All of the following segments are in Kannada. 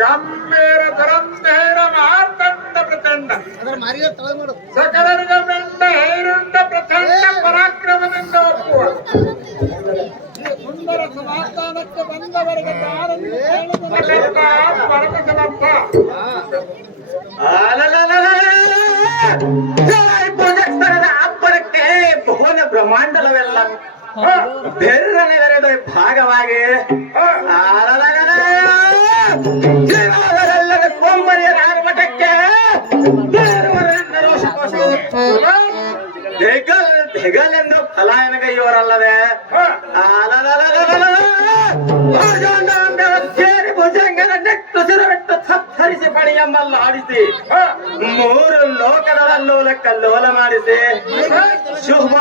ಗಂಭೀರ ದುರಂಧೇರ ಮಾರ್ತಂಡ ಪ್ರಚಂಡ ಸಕಲರಿಗ ಮೆಂಡ ಹೈರುಂಡ ಪ್ರಚಂಡ ಪರಾಕ್ರಮದಿಂದ ಒಪ್ಪುವ ಸುಂದರ ಸಮಾಧಾನಕ್ಕೆ ಬಂದವರಿಗೆ ಪರಮಸಮರ್ಥ ಅಬ್ಬರಕ್ಕೆ ಭುವನ ಬ್ರಹ್ಮಾಂಡಲವೆಲ್ಲ ಬೆರನೆರೆದು ಭಾಗವಾಗಿ ಜೀವನರೆಲ್ಲದ ಕೊಂಬರಿಯರ ಆರ್ಭಟಕ್ಕೆ ಹೆಗಲ್ ಎಂದು ಫಲಾಯನಗೈಯವರಲ್ಲದೆ ಸೇರಿ ಭುಜಂಗನ ನೆಟ್ಟು ಸಿರಬಿಟ್ಟು ಥರಿಸಿ ಪಣಿ ಎಂಬಲ್ಲ ಆಡಿಸಿ ಮೂರು ಲೋಕದಲ್ಲೋಲ ಕಲ್ಲೋಲ ಮಾಡಿಸಿ ಶುಭ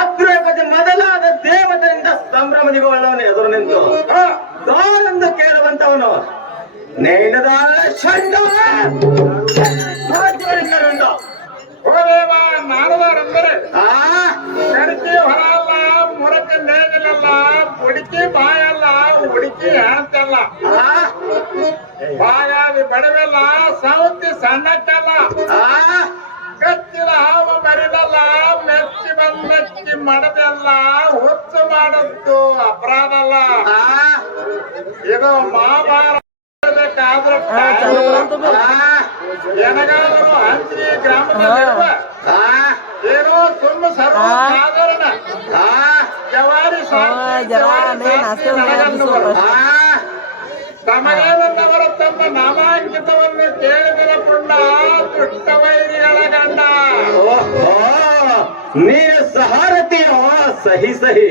ಅಭ್ರಪತಿ ಮೊದಲಾದ ದೇವತೆಯಿಂದ ಸಂಭ್ರಮದಿಗೊಳ್ಳವನು ಎದುರು ನಿಂತು ದೋರೆಂದು ಕೇಳುವಂತವನು ನೇನದಾಳ ನಾರದಾರಂದರೆ ಕಡಿಕೆ ಹೊರ ಅಲ್ಲ ಮುರಕ್ಕೆ ನೇಗಿಲಲ್ಲ ಹುಡುಕಿ ಬಾಯಲ್ಲ ಹುಡುಕಿ ಹೆಣ್ತಲ್ಲ ಬಾಯಾದಿ ಬಡವೆಲ್ಲ ಸೌತಿ ಸಣ್ಣಕ್ಕಲ್ಲ ಕಚ್ಚಿದ ಹಾವು ಬರಿದಲ್ಲ ಮೆಚ್ಚಿ ಬಂದಕ್ಕಿ ಮಡದೆಲ್ಲ ಹುಚ್ಚು ಮಾಡದ್ದು ಅಪರಾಧ ಅಲ್ಲ ಇದು ಮಹಾಭಾರತ ಏನಗಾದರೂ ಹಂಚಿ ಗ್ರಾಮದಲ್ಲಿರುವ ಏನೋ ತುಂಬ ಸರ್ವಸಾಧಾರಣ ಜವಾರಿ ತಮಗೇನವರ ತಮ್ಮ ನಾಮಾಂಕಿತವನ್ನು ಕೇಳಿದರ ಪುಣ್ಣ ದುಷ್ಟ ವೈರಿಗಳ ಗಂಡ ನೀನು ಸಹಾರತಿಯೋ ಸಹಿ ಸಹಿ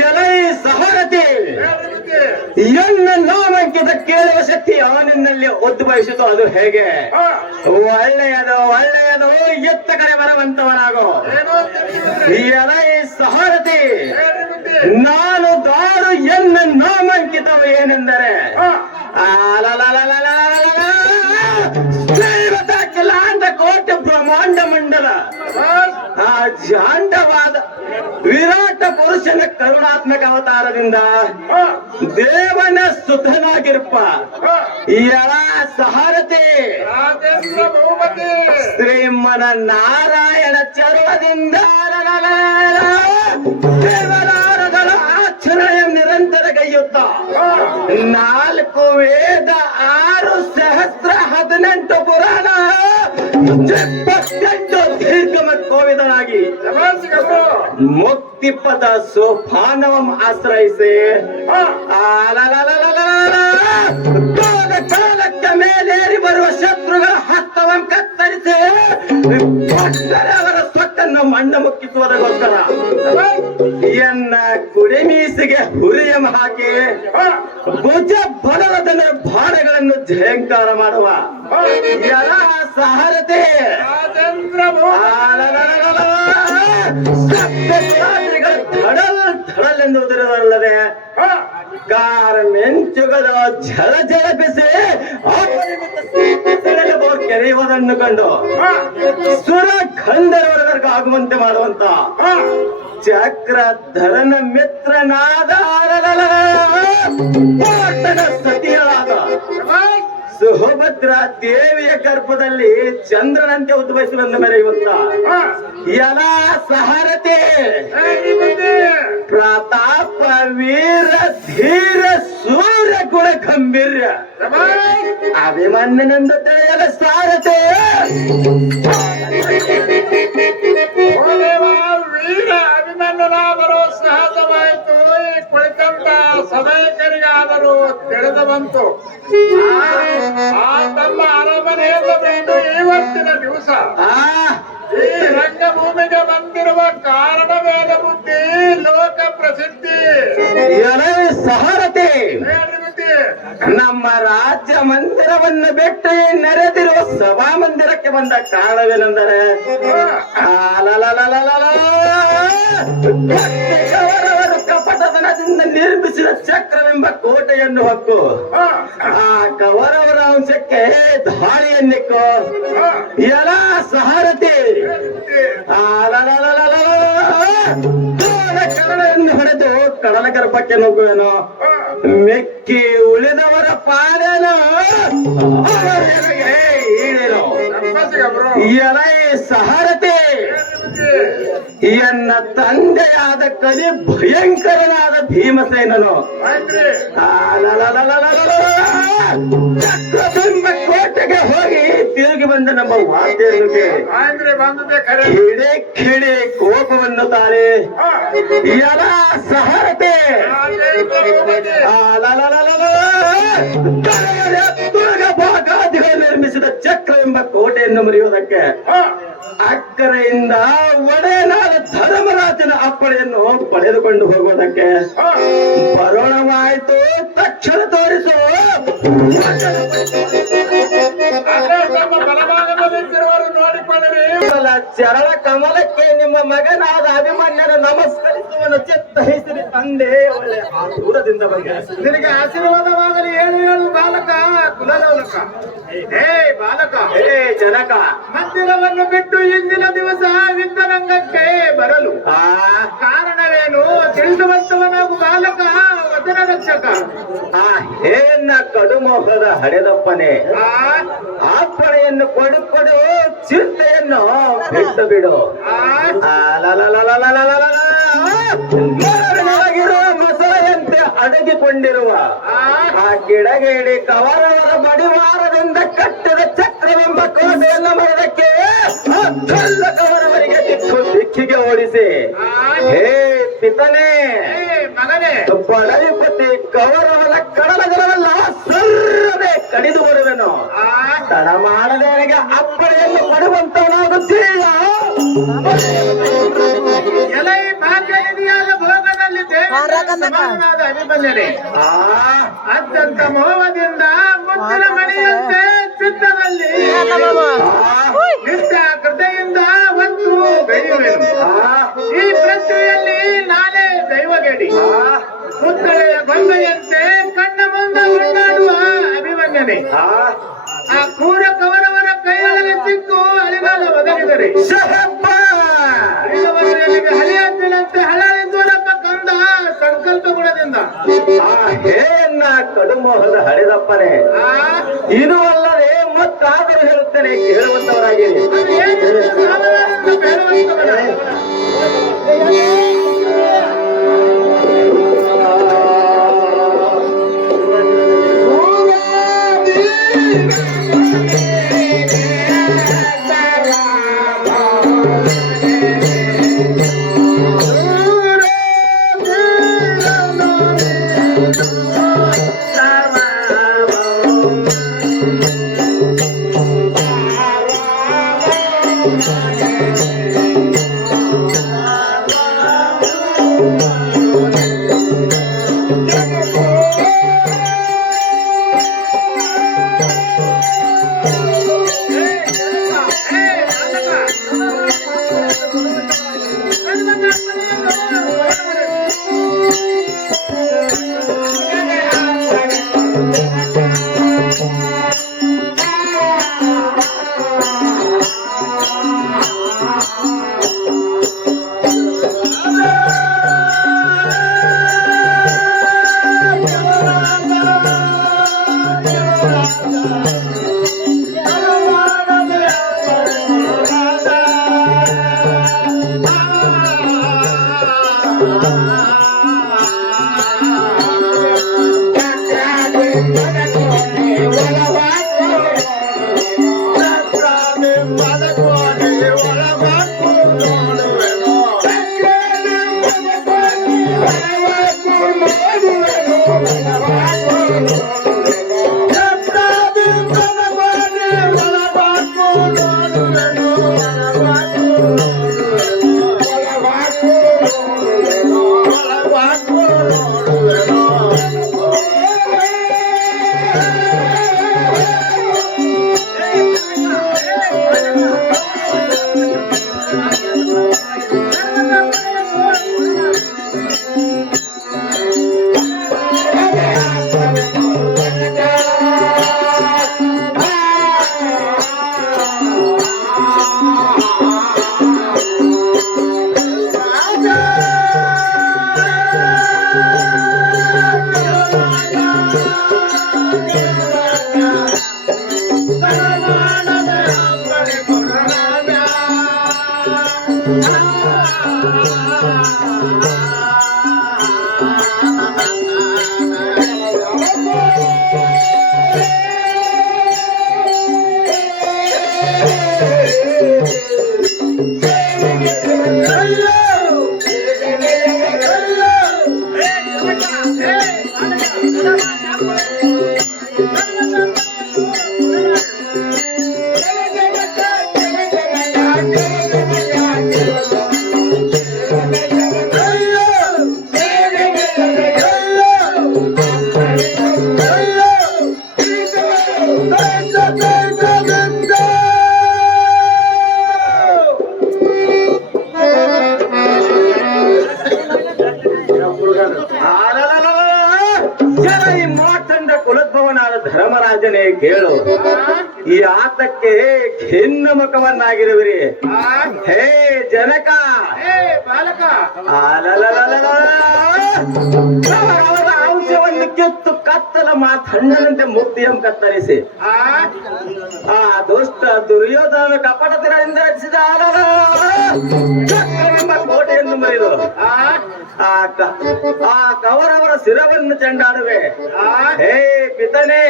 ಎಲೈ ಸಹಾರತಿ ಎನ್ನ ನಾಮಾಂಕಿತ ಕೇಳುವ ಶಕ್ತಿ ಅವನಿಂದಲ್ಲಿ ಉದ್ಭವಿಸಿತು ಅದು ಹೇಗೆ ಒಳ್ಳೆಯದು ಒಳ್ಳೆಯದು ಎತ್ತ ಕಡೆ ಬರುವಂತವನಾಗೋ ಎಲೈ ಸಹಾರತಿ ನಾನು ದಾರು ಎನ್ನ ನಾಮಾಂಕಿತವು ಏನೆಂದರೆ ಕೋಟೆ ಬ್ರಹ್ಮಾಂಡ ಮಂಡಲ ಆ ಜಾಂಡವಾದ ವಿರಾಟ ಪುರುಷನ ಕರುಣಾತ್ಮಕ ಅವತಾರದಿಂದ ದೇವನ ಸುತನಾಗಿರ್ಪ ಎಳ ಸಹಾರತೆ ಶ್ರೀಮನ ನಾರಾಯಣ ಚರ್ವದಿಂದ ದೇವರಾರಗಳ ಆಚರಣೆ ನಿರಂತರ ಗೈಯುತ್ತ 4 ವೇದ 6 ಸಹಸ್ರ 18 ಪುರಾಣ 78 ದೀರ್ಘಮ ಕೋವಿದನಾಗಿ ಮುಕ್ತಿ ಪದ ಸೋಪಾನವಂ ಆಶ್ರಯಿಸಿ ಕಾಲಕ್ಕೆ ಮೇಲೇರಿ ಬರುವ ಶತ್ರುಗಳ ಹಸ್ತವಂ ಕತ್ತರಿಸಿ ಅವರ ಸ್ವತ್ತನ್ನು ಮಣ್ಣ ಮುಕ್ಕಿಸುವುದಕ್ಕೋಸ್ಕರ ಎನ್ನ ಕುಡಿಮೀಸಿಗೆ ಹುರಿಯಂ ಹಾಕಿ ಭುಜ ಬಲದ ಭಾರಗಳನ್ನು ಜಯಂಕಾರ ಮಾಡುವ ಎಲ ಸಹರತೆ ಧಡಲ್ ಧಡಲ್ ಎಂದು ಉದರದಲ್ಲದೆ ಮೆಂಚುಗದ ಜಲ ಜಲ ಬಿಸಿ ಕೆರೆಯುವುದನ್ನು ಕಂಡು ಸುರ ಗಂಧರ್ವರೆಗೂ ಆಗುವಂತೆ ಮಾಡುವಂತ ಚಕ್ರಧರನ ಮಿತ್ರನಾದ ಸತಿಯಳಾದ ಸುಭದ್ರ ದೇವಿಯ ಗರ್ಭದಲ್ಲಿ ಚಂದ್ರನಂತೆ ಉದ್ಭವಿಸಿ ಬಂದ ಮೆರೆಯುವಂತ ಎಲ ಸಹರತೆ ಪ್ರತಾಪ ವೀರ ಧೀರ ಸೂರ್ಯ ಗುಣ ಗಂಭೀರ್ಯ ಅಭಿಮನ್ಯನೆಂದು ತಿಳಿಯದ ಸಾರತೆ ವೀರ ಅಭಿಮನ್ಯನಾದರೂ ಸಹಜವಾಯಿತು ಈ ಕುಳಿತಂತ ಸದಯಕರಿಗಾದರೂ ತಿಳಿದು ಬಂತು ಆ ತಮ್ಮ ಅರಮನೆಯಿಂದ ಬಿಟ್ಟು ಇವತ್ತಿನ ದಿವಸ ಈ ರಂಗಭೂಮಿಗೆ ಬಂದಿರುವ ಕಾರಣವೇದ ಬುದ್ಧಿ ಲೋಕ ಪ್ರಸಿದ್ಧಿ ಸಹರತೆ ನಮ್ಮ ರಾಜ್ಯ ಮಂದಿರವನ್ನು ಬಿಟ್ಟು ನೆರೆದಿರುವ ಸಭಾ ಮಂದಿರಕ್ಕೆ ಬಂದ ಕಾರಣವೇನೆಂದರೆ ಅವರವರು ಕಪಟತನದಿಂದ ನಿರ್ಮಿಸಿದ ಚಕ್ರವೆಂಬ ಕೋಟೆಯನ್ನು ಹೊಕ್ಕು ಆ ಕವರವರ ಅಂಶಕ್ಕೆ ದಾಳಿಯನ್ನಿಕ್ಕು ಎಲ ಸಹರತಿ ಕಡಲೆಯನ್ನು ಹೊಡೆದು ಕಡಲ ಗರ್ಭಕ್ಕೆ ನುಗ್ಗುವೆನು ಮೆಕ್ಕಿ ಉಳಿದವರ ಪಾಡೇನು ಈಡೇನು ಎಲೈ ಸಹರತೆ ಎನ್ನ ತಂದೆಯಾದ ಕಲಿ ಭಯಂಕರನಾದ ಭೀಮಸೇನನು ಚಕ್ರಬಿಂಬ ಕೋಟೆಗೆ ಹೋಗಿ ತಿರುಗಿ ಬಂದ ನಮ್ಮ ವಾರ್ತೆಯನ್ನು ಕೇಳಿ ಕಿಡೆ ಕಿಡೆ ಕೋಪವನ್ನು ತಾಳೆ ಎಲ ಸಹರತೆ ಭಾಗಾದಿಗಳು ನಿರ್ಮಿಸಿದ ಚಕ್ರ ಎಂಬ ಕೋಟೆಯನ್ನು ಮುರಿಯುವುದಕ್ಕೆ ಅಕ್ಕರೆಯಿಂದ ಒಡೆಯನಾದ ಧರ್ಮರಾಜನ ಅಪ್ಪಣೆಯನ್ನು ಪಡೆದುಕೊಂಡು ಹೋಗುವುದಕ್ಕೆ ಬರೋಣವಾಯಿತು. ತಕ್ಷಣ ತೋರಿಸು. ಚರಣ ಕಮಲಕ್ಕೆ ನಿಮ್ಮ ಮಗನಾದ ಅಭಿಮನ್ಯನ ನಮಸ್ಕರಿಸುವನು ಚಿತ್ತಹಿಸಿರಿ ತಂದೆ. ಒಳ್ಳೆ ಆ ದೂರದಿಂದ ಬಂದ ನಿನಗೆ ಆಶೀರ್ವಾದವಾಗಲಿ. ಹೇಳು ಹೇಳು ಬಾಲಕ ಕುಲಲೋಲಕ. ಹೇ ಬಾಲಕ, ಹೇ ಜನಕ, ಮಂದಿರವನ್ನು ಬಿಟ್ಟು ಇಂದಿನ ದಿವಸ ವಿದ್ಯರಂಗಕ್ಕೆ ಬರಲು ಕಾರಣವೇನು ತಿಳಿಸುವಂತವನಾಗು ಬಾಲಕ ವಚನ ರಕ್ಷಕ. ಆ ಹೇನ ಕಡುಮೋಹದ ಹಡೆದಪ್ಪನೆ ಅಪ್ಪಣೆಯನ್ನು ಕೊಡು ಕೊಡು, ಚಿಂತೆಯನ್ನು ಬಿಟ್ಟು ಬಿಡು. ಮೊಸಳೆಯಂತೆ ಅಡಗಿಕೊಂಡಿರುವ ಆ ಗಿಡಗೇಡಿ ಕವರವರ ಬಡಿವಾರದಿಂದ ಕಟ್ಟಿದ ಚಕ್ರವೆಂಬ ಕೋಟೆಯನ್ನು ಮರದಕ್ಕೆ ಕವರವರಿಗೆ ದಿಕ್ಕಿಗೆ ಓಡಿಸಿ, ಹೇ ಪಿತನೇ ಮಗನೇ, ಬಡವಿಪತಿ ಕವರವರ ಕಡಲಗಳೆಲ್ಲ ಸರ್ರದೆ ಕಡಿದು ಬರುವೆನು. ತಡ ಮಾಡದವರಿಗೆ ಅಪ್ಪಣೆಯನ್ನು ಕೊಡುವಂತವನಾಗುತ್ತೀಯ. ಎಲೈ ಭಾಗ್ಯನಿಧಿಯಾದ ಭೋಗದಲ್ಲಿ ದೇವನಾದ ಅಭಿಮನ್ಯನೇ, ಅತ್ಯಂತ ಮೋಹದಿಂದ ಮುತ್ತಿನ ಮಣಿಯಂತೆ ಚಿತ್ತದಲ್ಲಿ ನಿತ್ಯ ಕೃತೆಯಿಂದ ಒಂದು ಬೆಳೆಯುವೆನು. ಈ ಪೃಥ್ವಿಯಲ್ಲಿ ನಾನೇ ದೈವಗೇಡಿ, ಪುತ್ಥಳೆಯ ಗೊಂಬೆಯಂತೆ ಕಣ್ಣ ಮುಂದೆ ಉಂಟಾಡುವ ಅಭಿಮನ್ಯನೇ, ಆ ಕ್ರೂರ ಕವರವರ ಕೈಯೊಳಗೆ ಸಿಕ್ಕು ಅಳಿಗಾಲ ಒದಗಿದರೆ ಹಳಿಯಂತೆ ಹಳೆಂದು ನಮ್ಮ ಕಂದ ಸಂಕಲ್ಪ ಗುಣದಿಂದ ಆ ಹೇಯನ್ನ ಕಡುಮೋಹದ ಹಳೆದಪ್ಪನೆ ಇದು ಅಲ್ಲದೆ ಮತ್ತಾದರೂ ಹೇಳುತ್ತೇನೆ, ಕೇಳುವಂತವರಾಗಿರಿ. ಈ ಮಾತಂಡ ಕುಲೋದ್ಭವನಾದ ಧರ್ಮರಾಜನೇ ಕೇಳು, ಈ ಆತಕ್ಕೆ ಖಿನ್ನ ಮುಖವನ್ನಾಗಿರುವಿರಿ. ಹೇ ಜನಕ, ಬಾಲಕ, ಅವರ ಅಂಶವನ್ನು ಕಿತ್ತು ಕತ್ತಲ ಮಾತಂಡನಂತೆ ಮುಕ್ತಿಯಂ ಕತ್ತರಿಸಿ ಆ ದುಷ್ಟ ದುರ್ಯೋಧನ ಕಪಟತನದಿಂದ ರಚಿಸಿದ ಚಕ್ರವೆಂಬ ಕೋಟೆಯನ್ನು ಮರೆದು ಆ ಕೌರವರ ಶಿರವನ್ನು ಚೆಂಡಾಡುವೆ. ಹೇ ಪಿತನೇ,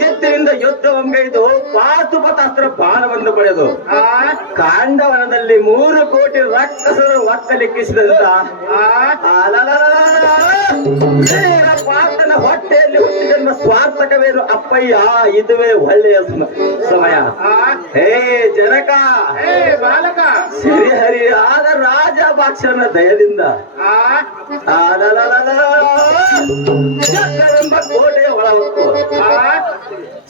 ಚಿತ್ತಿನಿಂದ ಯುದ್ಧವಂಗೈದು ಪಾಶುಪತಾಸ್ತ್ರ ಬಾಣವನ್ನು ಪಡೆದು ಕಾಂಡವನದಲ್ಲಿ 3 ಕೋಟಿ ರಾಕ್ಷಸರು ಒತ್ತಲಿಕ್ಕಿಸಿದಂತ ಪಾರ್ಥನ ಹೊಟ್ಟೆಯಲ್ಲಿ ಹುಟ್ಟಿದೆಂಬ ಸ್ವಾರ್ಥಕವೇನು ಅಪ್ಪಯ್ಯ, ಇದುವೇ ಒಳ್ಳೆಯ ಸಮಯ. ಹೇ ಜನಕ, ಬಾಲಕ, ಸಿರಿಹರಿಯಾದ ರಾಜ ಭಾಕ್ಷನ ದಯದಿಂದ ಚಕ್ರವೆಂಬ ಕೋಟೆಯ ಒಳಹೊಕ್ಕು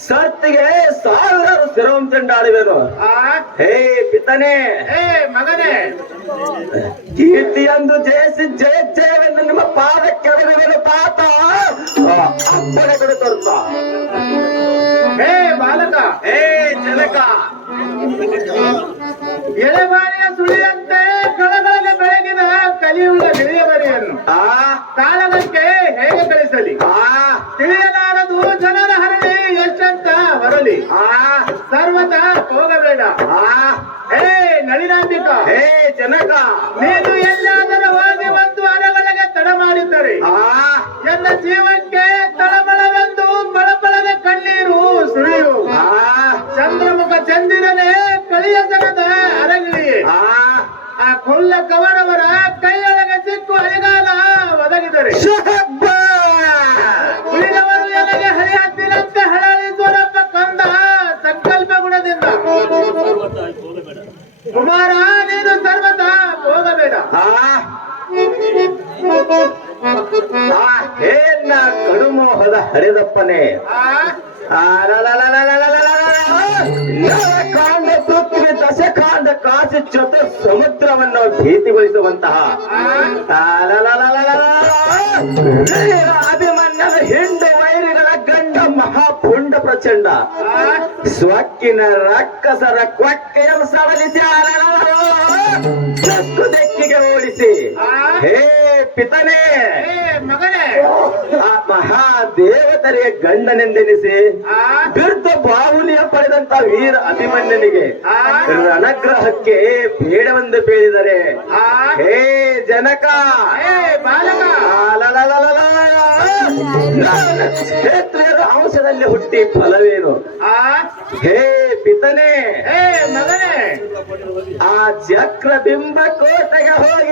ಸರ್ತಿಗೆ 1000 ಶಿರವನ್ನು ಚೆಂಡಾಡುವೆನು. ಹೇ ಪಿತನೇ, ಮಗನೇ, ಕೀರ್ತಿಯಂದು ಜಯಿಸಿ ಜಯವೆಂದು ನಿಮ್ಮ ಪಾದಕ್ಕೆ ಅಡಗುವೆನು ತಾತ, ಅಪ್ಪಣೆ ಕೊಡು ತೋರ್ತ. ಹೇ ಬಾಲಕ, ಹೇ ಜನಕ, ಎಳೆಬಾಳಿಯ ಸುಳಿಯಂತೆ ಕಳಗಳಲ್ಲಿ ಬೆಳಗಿದ ಕಲಿಯುಗ ತಿಳಿಯಬರಿಯನ್ನು ಕಾಲದಕ್ಕೆ ಹೇಗೆ ಕಳಿಸಲಿ? ತಿಳಿಯಲಾರದು ಜನರ ಹರಳಿ ಎಷ್ಟಂತ ಹೊರಲಿ. ಸರ್ವತ ಹೋಗಬೇಡ. ಹೇ ನಳಿನಾಂಬಿಕ, ಹೇ ಜನಕ, ನೀನು ಎಲ್ಲಾದರೂ ಹೋಗಿ ಒಂದು ಅರಗಳಿಗೆ ತಡ ಮಾಡಿದ್ದರೆ ಎಲ್ಲ ಜೀವಕ್ಕೆ ತಳಮಳವೆಂದು ಬಳಬಳದ ಕಣ್ಣೀರು ಸುಳಿಯು. ಚಂದ್ರಮುಖ ಚಂದಿರನೇ ಕಳಿಯ ಜನದ ಅರಗಿಳಿಯೇ ಆ ಕೊಲ್ಲ ಕವರವರ ಕೈಯೊಳಗೆ ಸಿಕ್ಕು ಅಳಿಗಾಲ ಒದಗಿದರೆ ಉಳಿದವರು ಎಲೆಗೆ ಹಳಿ ಹತ್ತಿರಂತೆ ಹಳಲಿಸುವರಪ್ಪ ಕಂದ ಸಂಕಲ್ಪ ಗುಣದಿಂದ. ಕುಮಾರ, ನೀನು ಸರ್ವತ ಹೋಗಬೇಡ. ಹೇನ್ನ ಕಡುಮೋಹದ ಹರಿದಪ್ಪನೇ, ಕಾಂಡ ಪೃಥ್ವಿ ದಶಕಾಂಡ ಕಾಶಿ ಚತುರ್ ಸಮುದ್ರವನ್ನು ಭೀತಿಗೊಳಿಸುವಂತಹ ಅಭಿಮನ್ಯದ ಹಿಂಡು ವೈರಿಗಳ ಗಂಡ ಮಹಾಪುಂಡ ಪ್ರಚಂಡ ಸ್ವಕ್ಕಿನ ರಕ್ಕಸರ ಕ್ವಕ್ಕೆಯನ್ನು ಸಡಲಿಸಿ ಚಕ್ಕು ದೆಕ್ಕಿಗೆ ಓಡಿಸಿ. ಹೇ ಪಿತನೇ, ಮಗನೇ, ಆ ಮಹಾದೇವತರಿಗೆ ಗಂಡನೆಂದೆನಿಸಿ ಬಿರ್ದ ಬಾಹುಲಿಯ ಪಡೆದಂತ ವೀರ ಅಭಿಮನ್ಯನಿಗೆ ರಣಗ್ರಹಕ್ಕೆ ಬೇಡವೆಂದು ಬೇಡಿದರೆ ಹೇ ಜನಕ, ಬಾಲಕ, ಕ್ಷೇತ್ರದ ಅಂಶದಲ್ಲಿ ಹುಟ್ಟಿ ಫಲವೇನು? ಹೇ ಪಿತನೇ, ಮಗನೇ, ಆ ಚಕ್ರಬಿಂಬ ಕೋಟೆಗೆ ಹೋಗಿ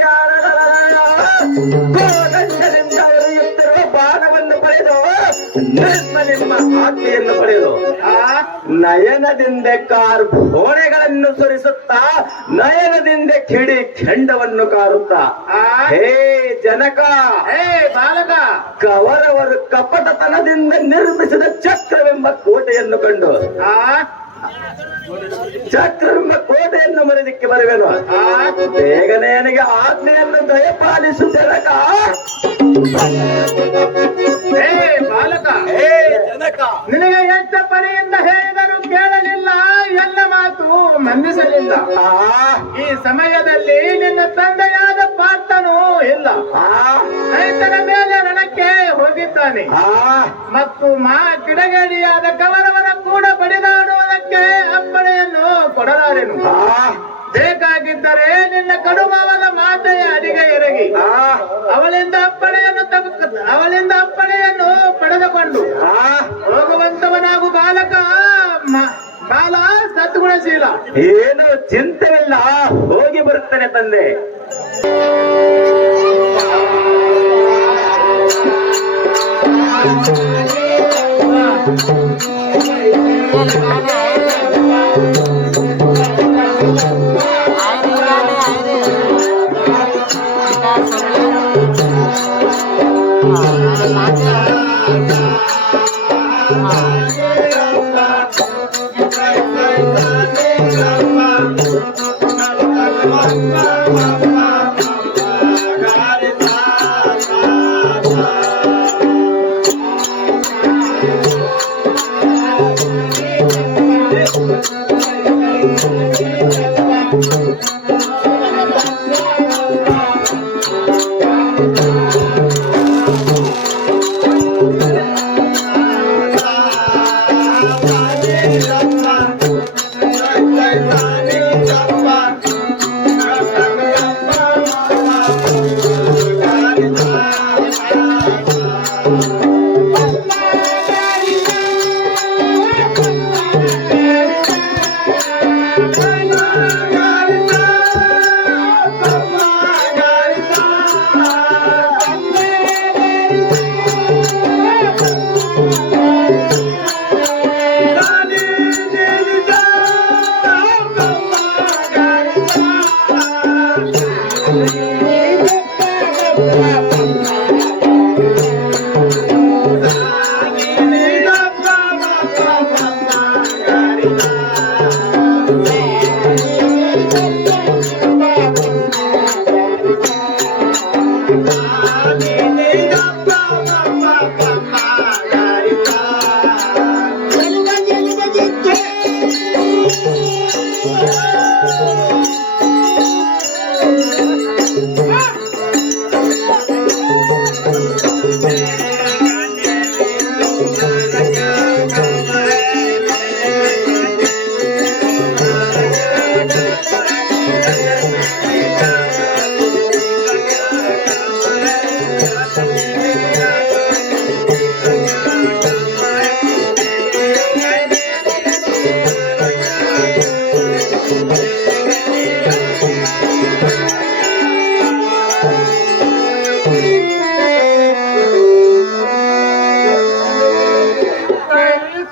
ಕೋದಂಡದಿಂದ ಉರಿಯುತ್ತಿರುವ ಬಾಣವನ್ನು ಪಡೆದು ನಿಮ್ಮ ಆಜ್ಞೆಯನ್ನು ಪಡೆದು ನಯನದಿಂದ ಕಾರ್ಭೋಣೆಗಳನ್ನು ಸುರಿಸುತ್ತಾ ನಯನದಿಂದ ಕಿಡಿ ಕೆಂಡವನ್ನು ಕಾರುತ್ತಾ ಹೇ ಜನಕ, ಬಾಲಕ, ಕವರವರು ಕಪಟತನದಿಂದ ನಿರ್ಮಿಸಿದ ಚಕ್ರವೆಂಬ ಕೋಟೆಯನ್ನು ಕಂಡು ಚಕ್ರವೆಂಬ ಕೋಟೆಯನ್ನು ಮರೆದಕ್ಕೆ ಬರುವೆನು. ಬೇಗನೆ ನನಗೆ ಆಜ್ಞೆಯನ್ನು ದಯಪಾಲಿಸು ಜನಕ. ಬಾಲಕ, ಜನಕ, ನಿನಗೆ ಎಷ್ಟು ಪರಿಯಿಂದ ಹೇಳಿದರೂ ಕೇಳಲಿಲ್ಲ, ಎಲ್ಲ ಮಾತು ಮನ್ನಿಸಲಿಲ್ಲ. ಈ ಸಮಯದಲ್ಲಿ ನಿನ್ನ ತಂದೆಯಾದ ಪಾರ್ಥನು ಇಲ್ಲ, ರೈತರ ಮೇಲೆ ರಣಕ್ಕೆ ಹೋಗಿದ್ದಾನೆ. ಮತ್ತು ಕಿಡಗೇಡಿಯಾದ ಕವರವನ ಕೂಡ ಬಡಿದಾಡುವುದಕ್ಕೆ ಅಪ್ಪಣೆಯನ್ನು ಬಾರೆನು. ಬೇಕಾಗಿದ್ದರೆ ನಿನ್ನ ಕಡುಮಾವನ ಮಾತೆಯ ಅಡಿಗೆ ಎರಗಿ ಅವಳಿಂದ ಅಪ್ಪಣೆಯನ್ನು ಪಡೆದುಕೊಂಡು ಹೋಗುವಂತವನಾಗು ಬಾಲಕ ಬಾಲ ಸದ್ಗುಣಶೀಲ. ಏನು ಚಿಂತೆವಿಲ್ಲ, ಹೋಗಿ ಬರುತ್ತೇನೆ ತಂದೆ.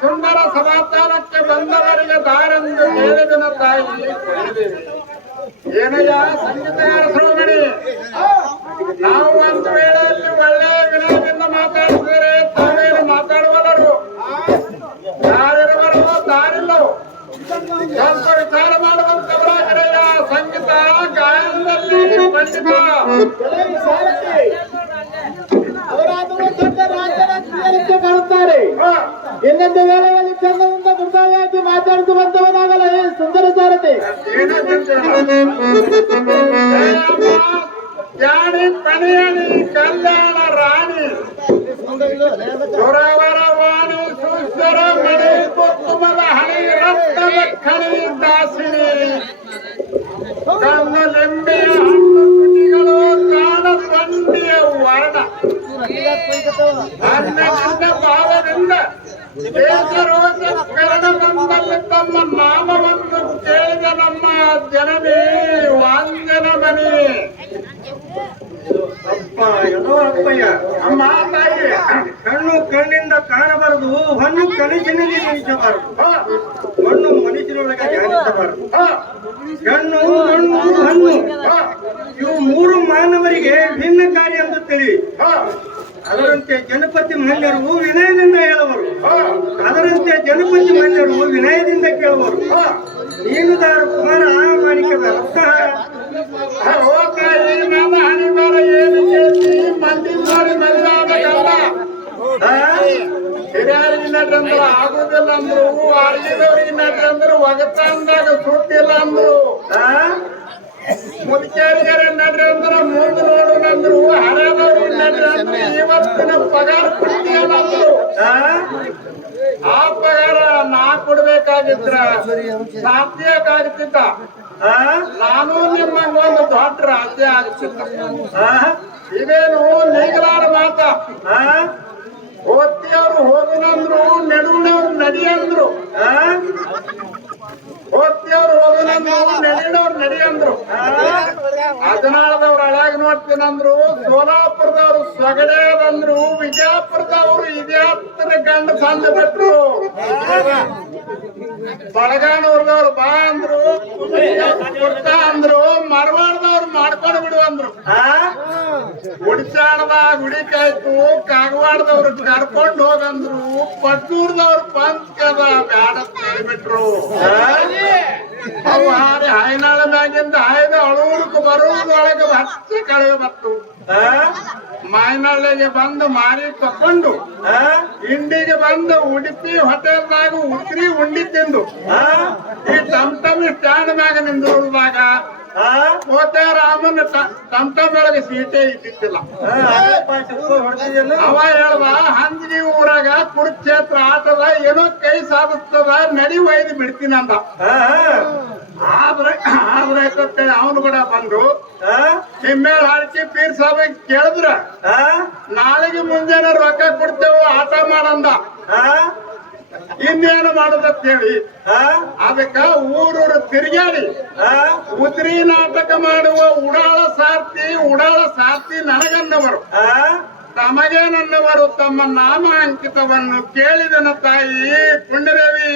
ಸುಂದರ ಸಮಾಧಾನಕ್ಕೆ ಬಂದವರಿಗೆ ದಾರೆಂದು ಹೇಳಿದನ ತಾಯಿ. ಏನಯ್ಯ ಸಂಗೀತಗಾರ ಸೋಮಣಿ, ನಾವು ಒಂದು ವೇಳೆಯಲ್ಲಿ ಒಳ್ಳೆಯ ವಿನಯದಿಂದ ಮಾತಾಡಿದರೆ ತಾವೇನು ಮಾತಾಡುವವರು, ಯಾರಿರುವರು ದಾರಿಲ್ಲವು. ಸ್ವಲ್ಪ ವಿಚಾರ ಮಾಡುವಂತವರಾಗಿರೆಯ ಸಂಗೀತ ಗಾಯನದಲ್ಲಿ ಪಂಡಿತ ಕಾಣುತ್ತಾರೆ. ಇನ್ನೊಂದು ವೇಳೆಯಲ್ಲಿ ಚಂದದಿಂದ ಮೃದಾಯಾಗಿ ಮಾತಾಡಿಸುವಂತವನಾಗಲ್ಲ ಈ ಸುಂದರ ಸಾರಥಿ. ಜಾಣಿ ಪಣಿಯಣಿ ಕಲ್ಯಾಣ ರಾಣಿ ಸುರವರ ವಾಣಿ ಸುಸ್ವರ ಮಣಿ ಕುಸುಮದ ಹಣಿ ರಕ್ತದ ಖಣಿ ದಾಸಿನಿ ಕಣ್ಣು ಲಿಂಬೆಯ ಹಣ್ಣು ತುಟಿಗಳು ಕಾಣ ಬಂಡಿಯ ವರ್ಣ ಅನ್ನದಿಂದ ಭಾವದಿಂದ ದೇಶರೋಷ ಕರಣದಲ್ಲಿ ತಮ್ಮ ನಾಮವನ್ನು ಕೇಳಿದ ನಮ್ಮ ಜನನಿ ವಾಂಜನ ಮಣಿ. ಅಪ್ಪ ಏನೋ ಅಪ್ಪಯ್ಯ, ಅಮ್ಮ ತಾಯಿ, ಕಣ್ಣು ಕಣ್ಣಿಂದ ಕಾಣಬಾರದು, ಹಣ್ಣು ಕನಸಿನಲ್ಲಿ ಧ್ಯಾನಿಸಬಾರದು, ಮಣ್ಣು ಮನಸ್ಸಿನೊಳಗೆ ಧ್ಯಾನಿಸಬಾರದು. ಕಣ್ಣು ಮಣ್ಣು ಹಣ್ಣು ಇವು ಮೂರು ಮಾನವರಿಗೆ ಭಿನ್ನಕಾರಿ ಎಂದು ತಿಳಿ. ಅದರಂತೆ ಜನಪತಿ ಮಹಿಳೆಯರು ವಿನಯದಿಂದ ಹೇಳುವರು, ಅದರಂತೆ ಜನಪತಿ ಮಹಿಳೆಯರು ವಿನಯದಿಂದ ಕೇಳುವರು. ನೀನುದಾರು ಕುಮಾರ ಮಾಣಿಕ್ಯದ ರಕ್ತ ಹಿರಿಯರಿಗೆ ನಡ್ರಂದ್ರ ಆಗುದಿಲ್ಲ ಅಂದ್ರು, ಆರ್ಗಿದವ್ರಿಗೆ ನಡ್ರಂದ್ರು ಒಗತ ಅಂದಾಗ ಸುಟ್ಟಿಲ್ಲ ಅಂದ್ರು. ಮುದುಕೇರಿಗರ ನಡ್ರಿ ಅಂದ್ರ ಮುಂದೆ ನೋಡೋಣಂದ್ರು ಹರಿಯದವ್ರಿಗೆ ನಡ್ರಿ ಅಂದ್ರೆ ಇವತ್ತಿನ ಪಗಾರ ಕೊಡ್ತೀಯಲ್ಲ ಅಂದ್ರು ಆ ಪಗಾರ ನಾ ಕೊಡ್ಬೇಕಾಗಿದ್ರ ಸಾಧ್ಯಕಾಗ್ತಿದ್ದ ನಾನು ನಿಮ್ಮಂಗ ಒಂದು ದೊಡ್ಡ ರಾಜ್ಯ ಆಗ್ತಿದ್ದ ಇದೇನು ನೀಗಲಾಡ ಮಾತ ಓದ್ತಿಯವ್ರು ಹೋಗುನಂದ್ರು ನೆಡುನವ್ರು ನಡಿ ಅಂದ್ರು ಓದ್ತಿಯವ್ರು ಹೋಗುನಂದ್ರು ನಡಿನವ್ರು ನಡಿ ಅಂದ್ರು ಹದಿನಾಳದವ್ರು ಹಳಾಗಿ ನೋಡ್ತೀನಂದ್ರು ಸೋಲಾಪುರದವ್ರು ಸೊಗಡೆ ಅದಂದ್ರು ವಿಜಯಪುರದವ್ರು ಇದ್ಯಾತ್ರ ಗಂಡ ಸಂದ ಬಿಟ್ರು ಬಳಗಾನೂರ್ದವ್ರು ಬಾ ಅಂದ್ರು ಕೊಡ್ತಾ ಅಂದ್ರು ಮರವಾಡದವ್ರು ಮಾಡ್ಕೊಂಡು ಬಿಡು ಅಂದ್ರು ಉಡಿಚಾಡದಾಗ ಹುಡಿಕಾಯ್ತು ಕಾಗವಾಡದವ್ರು ಕರ್ಕೊಂಡು ಹೋಗಂದ್ರು ಪಟ್ಟೂರ್ದವ್ರು ಪಂಚದ ಬ್ಯಾಡ ಹೇಳಿಬಿಟ್ರು ಅವು ಹಾರಿ ಹಾಯ್ನಾಳ ಮ್ಯಾಗಿಂದ ಹಾಯ್ದ ಅಳೂರ್ಕ್ ಬರುವುದೊಳಗೆ ಹಚ್ಚ ಕಳೆಯ ಬತ್ತು ಮಾಯನಳ್ಳಿಗೆ ಬಂದು ಮಾರಿ ತಕೊಂಡು ಇಂಡಿಗೆ ಬಂದು ಉಡುಪಿ ಹೋಟೆಲ್ನಾಗ ಉತ್ರಿ ಉಂಡಿ ತಿಂದು ಈ ಟಮ್ ಸ್ಟ್ಯಾಂಡ್ ಮ್ಯಾಗ ನಿಂದಿರುವಾಗ ರಾಮನ ಟಮ್ ಒಳಗೆ ಸೀಟೆ ಇದ್ದಿದ್ದಿಲ್ಲ ಅವ ಹೇಳ್ದ ಹಂದಿಗೆ ಊರಾಗ ಕುರುಕ್ಷೇತ್ರ ಆಟದ ಏನೋ ಕೈ ಸಾಧಿಸ್ತದ ನಡಿ ಒಯ್ದು ಬಿಡ್ತೀನಂದ ಆದ್ರೆ ಅವನು ಕೂಡ ಬಂದು ನಿಮ್ಮೇಲೆ ಹಾಡಿಸಿ ಪೀರ್ ಸಾಬ್ ಕೇಳಿದ್ರ ನಾಳೆಗೆ ಮುಂಜಾನೆ ರೊಕ್ಕ ಕೊಡ್ತೇವೆ ಆಟ ಮಾಡಂದ ಇನ್ನೇನು ಮಾಡುದಂತ ಹೇಳಿ ಅದಕ್ಕ ಊರೂರು ತಿರುಗಾಡಿ ಉದ್ರಿ ನಾಟಕ ಮಾಡುವ ಉಡಾಳ ಸಾರ್ಥಿ ನನಗನ್ನವರು ತಮಗೆ ನನ್ನವರು ತಮ್ಮ ನಾಮ ಅಂಕಿತವನ್ನು ಕೇಳಿದನ ತಾಯಿ ಪುಣ್ಯದೇವಿ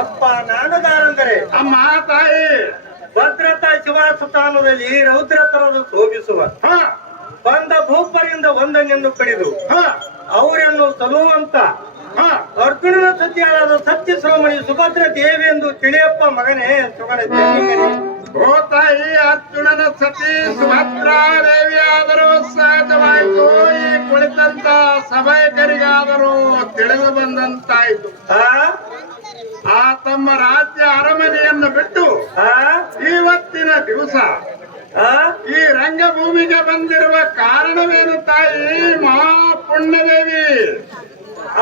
ಅಪ್ಪ ನಾನದಾರಂದರೆ ಅಮ್ಮ ತಾಯಿ ಭದ್ರತಾ ಶಿವಾಸತಾನದಲ್ಲಿ ರೌದ್ರ ತರದ ಶೋಭಿಸುವ ಬಂದ ಭೂಪರಿಂದ ಒಂದನ್ನೆಂದು ಕಡಿದು ಅವರನ್ನು ಸಲುವಂತ ಅರ್ಜುನನ ಸತ್ಯಾಳಾದ ಸತ್ಯ ಶ್ರೋಮಣಿ ಸುಭದ್ರ ದೇವಿ ಎಂದು ತಿಳಿಯಪ್ಪ ಮಗನೇ ಸುಗಣ ಓ ತಾಯಿ ಅರ್ಜುನನ ಸತಿ ಸುಭದ್ರಾ ದೇವಿಯಾದರೂ ಸಹಜವಾಯಿತು ಈ ಕುಳಿತಂತ ಸಭಾಯಕರಿಗಾದರೂ ತಿಳಿದು ಬಂದಂತಾಯಿತು ಆ ತಮ್ಮ ರಾಜ್ಯ ಅರಮನೆಯನ್ನು ಬಿಟ್ಟು ಇವತ್ತಿನ ದಿವಸ ಈ ರಂಗಭೂಮಿಗೆ ಬಂದಿರುವ ಕಾರಣವೇನು ತಾಯಿ ಮಹಾ ಪುಣ್ಯದೇವಿ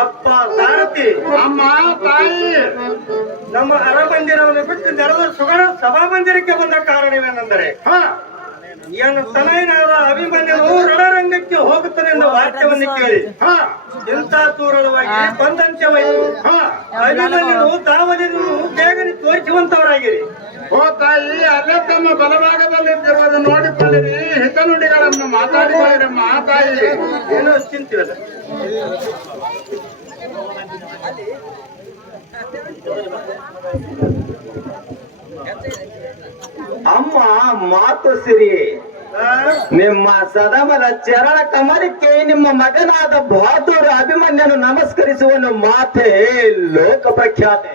ಅಪ್ಪ ಸಾರಥಿ ಅಮ್ಮ ತಾಯಿ ನಮ್ಮ ಅರಮಂದಿರವನ್ನು ಬಿಟ್ಟು ನೆರೆದ ಸುಗಣ ಸಭಾಮಂದಿರಕ್ಕೆ ಬಂದ ಕಾರಣವೇನೆಂದರೆ ಏನು ತನಯನಾದ ಅಭಿಮನ್ಯನು ರಣರಂಗಕ್ಕೆ ಹೋಗುತ್ತಾನೆಂದು ವಾಕ್ಯವನ್ನು ಕೇಳಿ ಎಂತ ತೂರಳವಾಗಿ ಬಂದಂತ್ಯವಾಯಿತು ಅಭಿಮನ್ಯನು ತಾವಲಿಯನ್ನು ಬೇಗನೆ ತೋರಿಸುವಂತವರಾಗಿರಿ ಓ ತಾಯಿ ಅಲ್ಲೇ ತಮ್ಮ ಬಲಭಾಗದಲ್ಲಿದ್ದಿರುವುದು ನೋಡಿಕೊಳ್ಳಿರಿ ಹಿತನುಡಿಗಳನ್ನು ಮಾತಾಡಿಕೊಳ್ಳಿರಿ ತಾಯಿ ಏನೋ ಚಿಂತಿವಲ್ಲ ಅಮ್ಮ ಮಾತು ಸಿರಿ ನಿಮ್ಮ ಸದಮಲ ಚರಣ ಕಮಲಕ್ಕೆ ನಿಮ್ಮ ಮಗನಾದ ಬಹದ್ದೂರ ಅಭಿಮನ್ಯನು ನಮಸ್ಕರಿಸುವನು ಮಾತೆ ಲೋಕ ಪ್ರಖ್ಯಾತೆ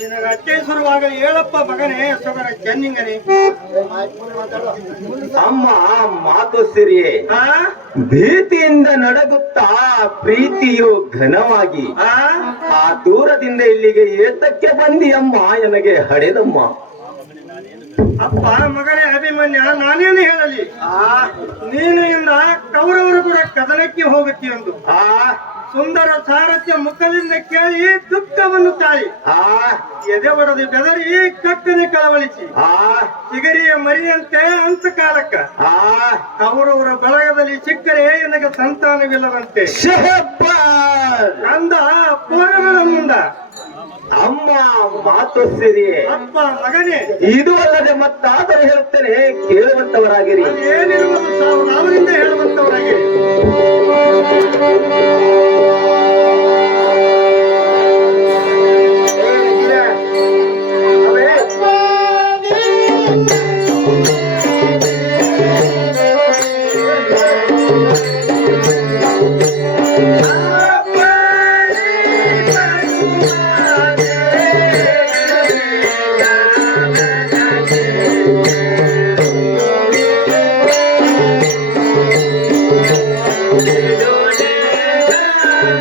ನಿನಗೆ ಅಚ್ಚೈಸುರುವಾಗ ಹೇಳಪ್ಪ ಮಗನೇ ಸುಗಣ ಚೆನ್ನಿಂಗನೇ ಅಮ್ಮ ಮಾತು ಸಿರಿ ಭೀತಿಯಿಂದ ನಡಗುತ್ತಾ ಪ್ರೀತಿಯು ಘನವಾಗಿ ಆ ದೂರದಿಂದ ಇಲ್ಲಿಗೆ ಏತಕ್ಕೆ ಬಂದಿಯಮ್ಮ ನನಗೆ ಹಡೆದಮ್ಮ ಅಪ್ಪ ಮಗನೇ ಅಭಿಮನ್ಯ ನಾನೇನು ಹೇಳಲಿ ನೀನು ಇಂದ ಕೌರವರು ಕೂಡ ಕದನಕ್ಕೆ ಹೋಗುತ್ತೀಯೊಂದು ಸುಂದರ ಸಾರಥ್ಯ ಮುಖದಿಂದ ಕೇಳಿ ದುಃಖವನ್ನು ತಾಳಿ ಎದೆ ಒಡೆದು ಬೆದರಿ ಕಕ್ಕನೆ ಕಳವಳಿಸಿ ಸಿಗರಿಯ ಮರಿಯಂತೆ ಅಂತಕಾಲಕ್ಕ ಕೌರವರ ಬಳಗದಲ್ಲಿ ಸಿಕ್ಕರೆ ನನಗೆ ಸಂತಾನವಿಲ್ಲವಂತೆ ಅಂದ ಪೂರ್ವಗಳ ಮುಂದ ಅಮ್ಮ ಮಾತು ಸಿರಿ ಅಪ್ಪ ಮಗನೇ ಇದು ಅಲ್ಲದೆ ಮತ್ತಾದರೂ ಹೇಳುತ್ತೇನೆ ಕೇಳುವಂತವರಾಗಿರಿ ಏನಿರುವುದು ತಾವು ನಾವಿನಿಂದ ಹೇಳುವಂತವರಾಗಿರಿ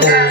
Yeah.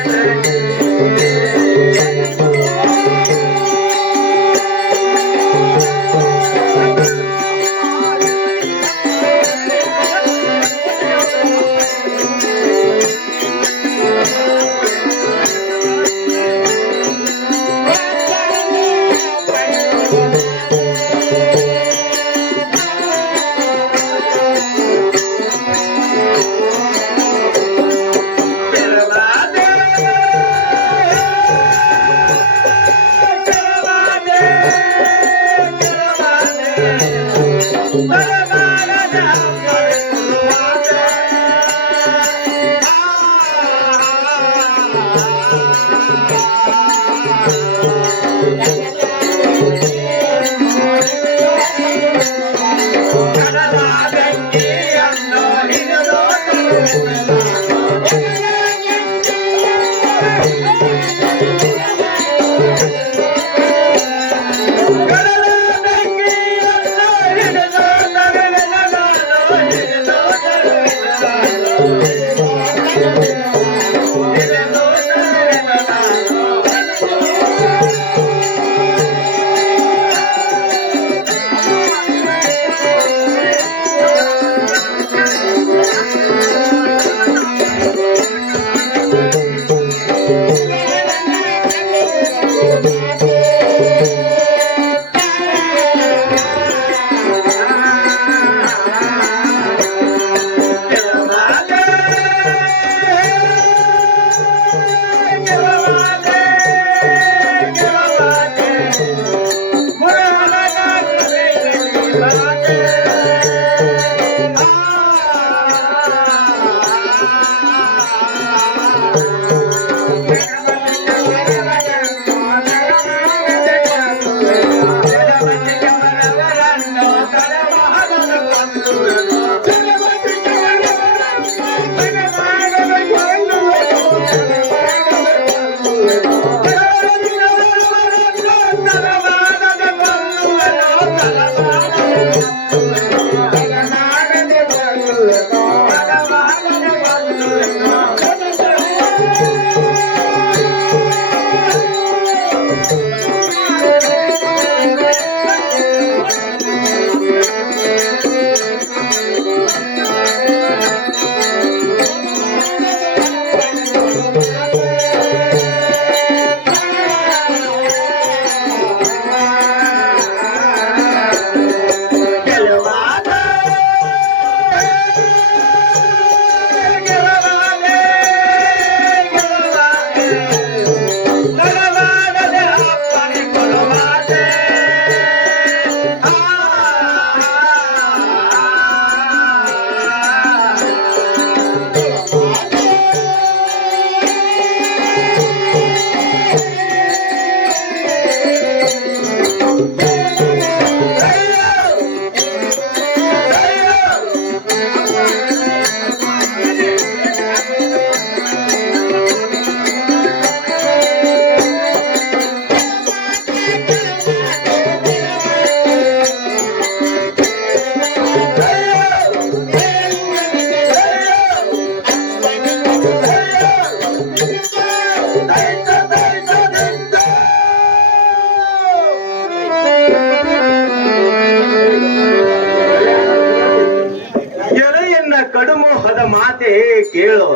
ಕಡುಮೋಹದ ಮಾತೆ ಕೇಳು.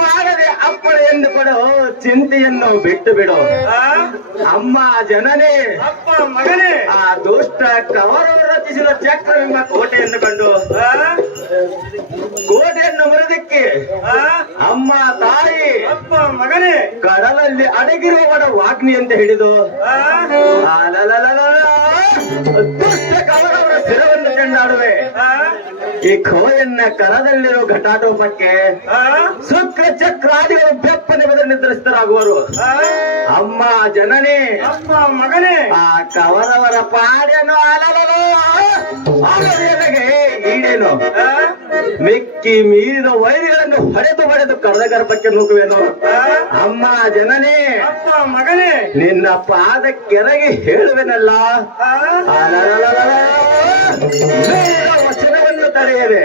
ಮಾಡದೆ ಅಪ್ಪಳೆ ಎಂದು ಕೊಡು, ಚಿಂತೆಯನ್ನು ಬಿಟ್ಟು ಬಿಡು. ಅಮ್ಮ ಜನನೇ, ಅಪ್ಪ ಮಗನೇ, ಆ ದುಷ್ಟ ಕವರವರು ರಚಿಸಿದ ಚಕ್ರವೆಂಬ ಕೋಟೆಯನ್ನು ಕಂಡು ಕೋಟೆಯನ್ನು ಮುರಿದಕ್ಕೆ ಅಮ್ಮ ತಾಯಿ, ಅಪ್ಪ ಮಗನೇ, ಕಡಲಲ್ಲಿ ಅಡಗಿರುವವನ ವಾಗ್ನಿ ಅಂತ ಹಿಡಿದು ದುಷ್ಟ ಕವರವರ ಸ್ಥಿರವನ್ನು ಚೆಂಡಾಡುವೆ. ಈ ಕೋಯನ್ನ ಕರದಲ್ಲಿರೋ ಘಟಾಟೋಪಕ್ಕೆ ಶುಕ್ರ ಚಕ್ರಾದಿಗಳು ಬೆಪ್ಪನೆ ಬೆದರಿ ನಿದ್ರಿಸ್ತರಾಗುವರು. ಅಮ್ಮ ಜನನೇ, ಅಪ್ಪ ಮಗನೇ, ಆ ಕವರವರ ಪಾಡೇನು ನನಗೆ ಈಡೇನು ಮಿಕ್ಕಿ ಮೀರಿದ ವೈರಿಗಳನ್ನು ಹೊಡೆದು ಕಡದ ಗರ್ಭಕ್ಕೆ ನುಗ್ಗುವೆನು. ಅಮ್ಮ ಜನನೇ, ಅಪ್ಪ ಮಗನೇ, ನಿನ್ನ ಪಾದ ಕೆರಗಿ ಹೇಳುವೆನಲ್ಲ, ವಚನವನ್ನು ತಡೆಯದೆ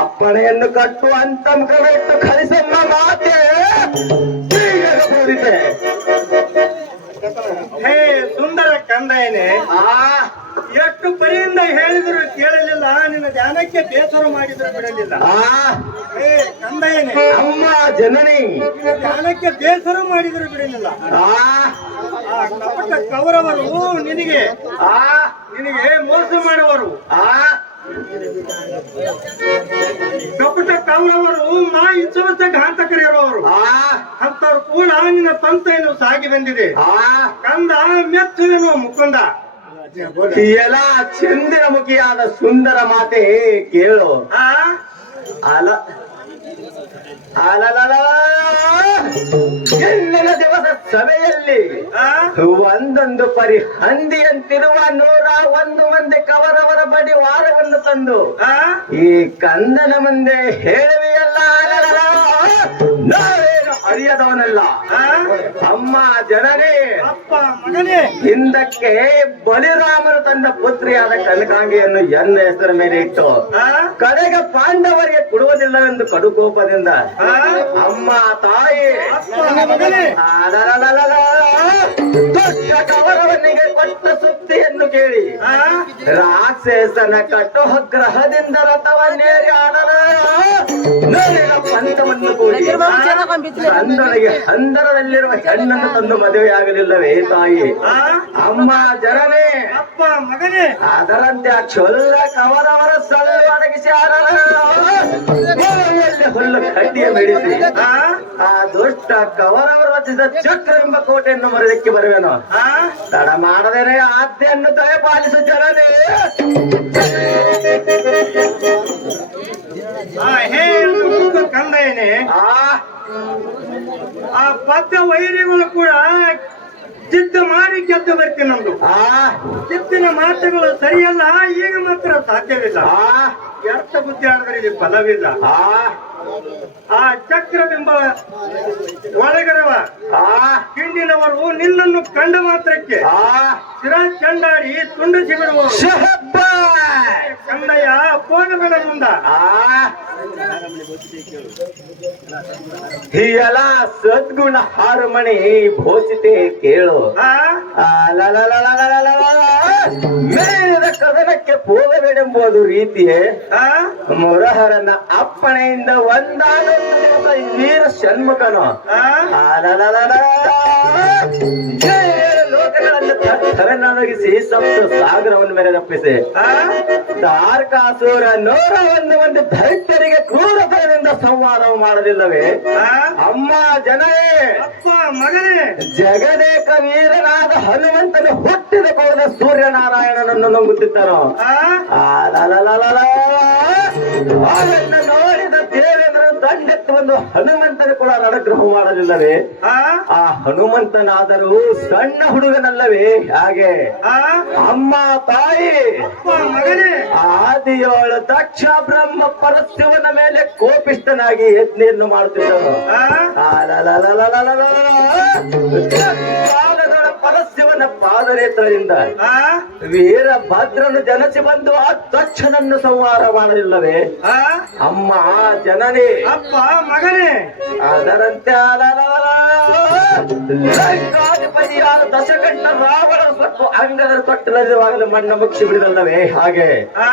ಅಪ್ಪಣೆಯನ್ನು ಕಟ್ಟು ಅಂತಂಕವಿಟ್ಟು ಕಲಿಸಮ್ಮ ಮಾತೆ ಬೋರಿತೆ. ಹೇ ಸುಂದರ ಕಂದಯನೆ, ಎಷ್ಟು ಪರಿಯಿಂದ ಹೇಳಿದ್ರು ಕೇಳಲಿಲ್ಲ, ನಿನ್ನ ಧ್ಯಾನಕ್ಕೆ ಬೇಸರ ಮಾಡಿದ್ರು ಬಿಡಲಿಲ್ಲ. ಹೇ ಕಂದಯನೆ, ಅಮ್ಮ ಜನನಿ, ನಿನ್ನ ಧ್ಯಾನಕ್ಕೆ ಬೇಸರ ಮಾಡಿದ್ರು ಬಿಡಲಿಲ್ಲ. ಆ ಕಪಟ ಕೌರವರು ನಿನಗೆ ಮೋಸ ಮಾಡುವರು. ಕಪಟ ಕೌರವರು ಮಾ ಇಚ್ಛವಸ್ತ ಘಾತಕರಿರುವವರು. ಅಂತವ್ರು ಕೂಡ ನಿನ್ನ ಪಂಥೆಯನ್ನು ಸಾಗಿ ಬಂದಿದೆ. ಕಂದ ಮೆಚ್ಚುವೆನುವ ಮುಕುಂದ. ಎಲ್ಲ ಚಂದಿರ ಮುಖಿಯಾದ ಸುಂದರ ಮಾತೆ ಕೇಳು. ಅಲ ಎಂದಿನ ದಿವಸ ಸಭೆಯಲ್ಲಿ ಒಂದೊಂದು ಪರಿ ಹಂದಿಯಂತಿರುವ 101 ಮಂದಿ ಕವರವರ ಬಡಿ ವಾರವನ್ನು ತಂದು ಈ ಕಂದನ ಮುಂದೆ ಹೇಳುವೆಯಲ್ಲ, ನಾವೇನು ಅರಿಯದವನಲ್ಲ. ಅಮ್ಮ ಜನನೇ, ಅಪ್ಪ ಮಗನೇ, ಹಿಂದಕ್ಕೆ ಬಲಿರಾಮನು ತನ್ನ ಪುತ್ರಿಯಾದ ಕನಕಾಂಗಿಯನ್ನು ಎನ್ನ ಹೆಸರ ಮೇಲೆ ಇಟ್ಟು ಕಡೆಗೆ ಪಾಂಡವರಿಗೆ ಕೊಡುವುದಿಲ್ಲವೆಂದು ಕಡುಕೋಪದಿಂದ ಅಮ್ಮ ತಾಯಿ ಮಗನೇ, ದೊಡ್ಡ ಕವರವನಿಗೆ ಕೊಟ್ಟ ಸುದ್ದಿಯನ್ನು ಕೇಳಿ ಆ? ರಾಕ್ಷಸನ ಕಟ್ಟೋ ಗ್ರಹದಿಂದ ರಥವನ್ನೇರಿ ಆಡಲ ನೋಡಿದ ಪಂಥವನ್ನು ಕೂಡಿ ಚಂದನಿಗೆ ಹಂದರದಲ್ಲಿರುವ ಹೆಣ್ಣನ್ನು ತಂದು ಮದುವೆಯಾಗಲಿಲ್ಲವೇ ತಾಯಿ ಆ? ಅಮ್ಮ ಜನನೇ ಅಪ್ಪ ಮಗನೇ ಅದರಂತೆ ಆ ಚೊಲ್ಲ ಕವರವರ ಸಲ್ಲು ಅಡಗಿಸಿ ಆಡಲ ಹುಲ್ಲು ಕಡ್ಡಿಯ ಬಿಡಿಸಿ ಆ? ಆ ದುಷ್ಟ ಕವರವರು ರಚಿಸಿದ ಚಕ್ರ ಎಂಬ ಕೋಟೆಯನ್ನು ಮರಳಿಕ್ಕೆ ಬರುವೆನು ಆ? ತಡ ಮಾಡದೇನೆ ಆಜ್ಞೆಯನ್ನು ದಯಪಾಲಿಸು ಜನನೇ ಹೇಳು ಕಂದಯ್ಯನೇ ಆ ಆ ಬದ್ಧ ವೈರಿಗಳು ಕೂಡ ಜಿದ್ದು ಮಾರಿ ಗೆದ್ದು ಬರ್ತೀನಂದು ಆ ಜಿದ್ದಿನ ಮಾತುಗಳು ಸರಿಯಲ್ಲ ಈಗ ಮಾತ್ರ ಸಾಧ್ಯವಿಲ್ಲ ಆ ವ್ಯರ್ಥ ಬುದ್ಧಿ ಆಡಿದ್ರೆ ಇಲ್ಲಿ ಫಲವಿಲ್ಲ ಆ ಆ ಚಕ್ರಬಿಂಬ ಒಳಗರವ ಆ ಹಿಂಡಿನವರು ನಿನ್ನನ್ನು ಕಂಡ ಮಾತ್ರಕ್ಕೆ ಆ ಶಿರಾ ಚಂಡಾಡಿ ತುಂಡಿಸಿ ಬಿಡುವರು ಶಹಬ್ಬಾಸ್! ಕಂದಯ್ಯ ಹೋಗಬೇಡ ಮುಂದ ಆ ಹಿಯಲ ಸದ್ಗುಣ ಹಾರಮಣಿ ಭೋಸಿತೆ ಕೇಳು ಆ? ಮೇಲಿದ ಕದನಕ್ಕೆ ಹೋಗಬೇಡೆಂಬುದು ರೀತಿಯೇ ಆ? ಮುರಹರನ ಅಪ್ಪಣೆಯಿಂದ ಒಂದಾನೊಂದು ದಿವಸ ಈ ವೀರ ಷಣ್ಮುಖನು ಆ? ಲೋಕಗಳನ್ನು ತರನೊದಗಿಸಿ ಸಪ್ತ ಸಾಗರವನ್ನು ಮೆರೆದಪ್ಪಿಸಿ ಆ? ತಾರಕಾಸುರ 101 ಮಂದಿ ದೈತ್ಯರಿಗೆ ಕ್ರೂರತನದಿಂದ ಸಂವಾದವು ಮಾಡಲಿಲ್ಲವೇ ಆ? ಅಮ್ಮ ಜನರೇ ಅಪ್ಪ ಮಗನೇ ಜಗದೇಕ ವೀರನಾದ ಹನುಮಂತನು ಹುಟ್ಟಿದ ಕೋದ ಸೂರ್ಯನಾರಾಯಣನನ್ನು ನಂಬುತ್ತಿದ್ದನು ಆ? ಅವನ್ನ ನೋಡಿದ ದೇವೇಂದ್ರನು ದಂಡೆತ್ತು ಒಂದು ಹನುಮಂತನು ಕೂಡ ರಣಗ್ರಹ ಮಾಡಲಿಲ್ಲವೇ ಆ? ಆ ಹನುಮಂತನಾದರೂ ಸಣ್ಣ ಹುಡುಗನಲ್ಲವೇ ಹಾಗೆ ಆ? ಅಮ್ಮ ತಾಯಿ ಅಪ್ಪ ಮಗನೇ ಆದಿಯೋಳು ದಕ್ಷ ಬ್ರಹ್ಮ ಪರಶಿವನ ಮೇಲೆ ಕೋಪಿಷ್ಠನಾಗಿ ಯಜ್ಞೆಯನ್ನು ಮಾಡುತ್ತಿದ್ದನು ಆ? ಕಾಲದೊಳ ಪರಶಿವನ ಪಾದನೇತ್ರದಿಂದ ಆ? ವೀರಭದ್ರನು ಜನಸಿ ಬಂದು ಆ ದಕ್ಷನನ್ನು ಸಂಹಾರ ಮಾಡಲಿಲ್ಲವೇ ಆ? ಅಮ್ಮ ಜನನಿ ಅಪ್ಪ ಮಗನೇ ಅದರಂತೆ ಲಂಕಾಧಿಪತಿಯಾದ ದಶಕಂಠ ರಾವಣನ ಸತ್ತು ಅಂಗದ ತೊಟ್ಟಲಿರುವಾಗಲೂ ಮಣ್ಣ ಮುಗಿಸಿ ಬಿಡಿದಲ್ಲವೇ ಹಾಗೆ ಆ?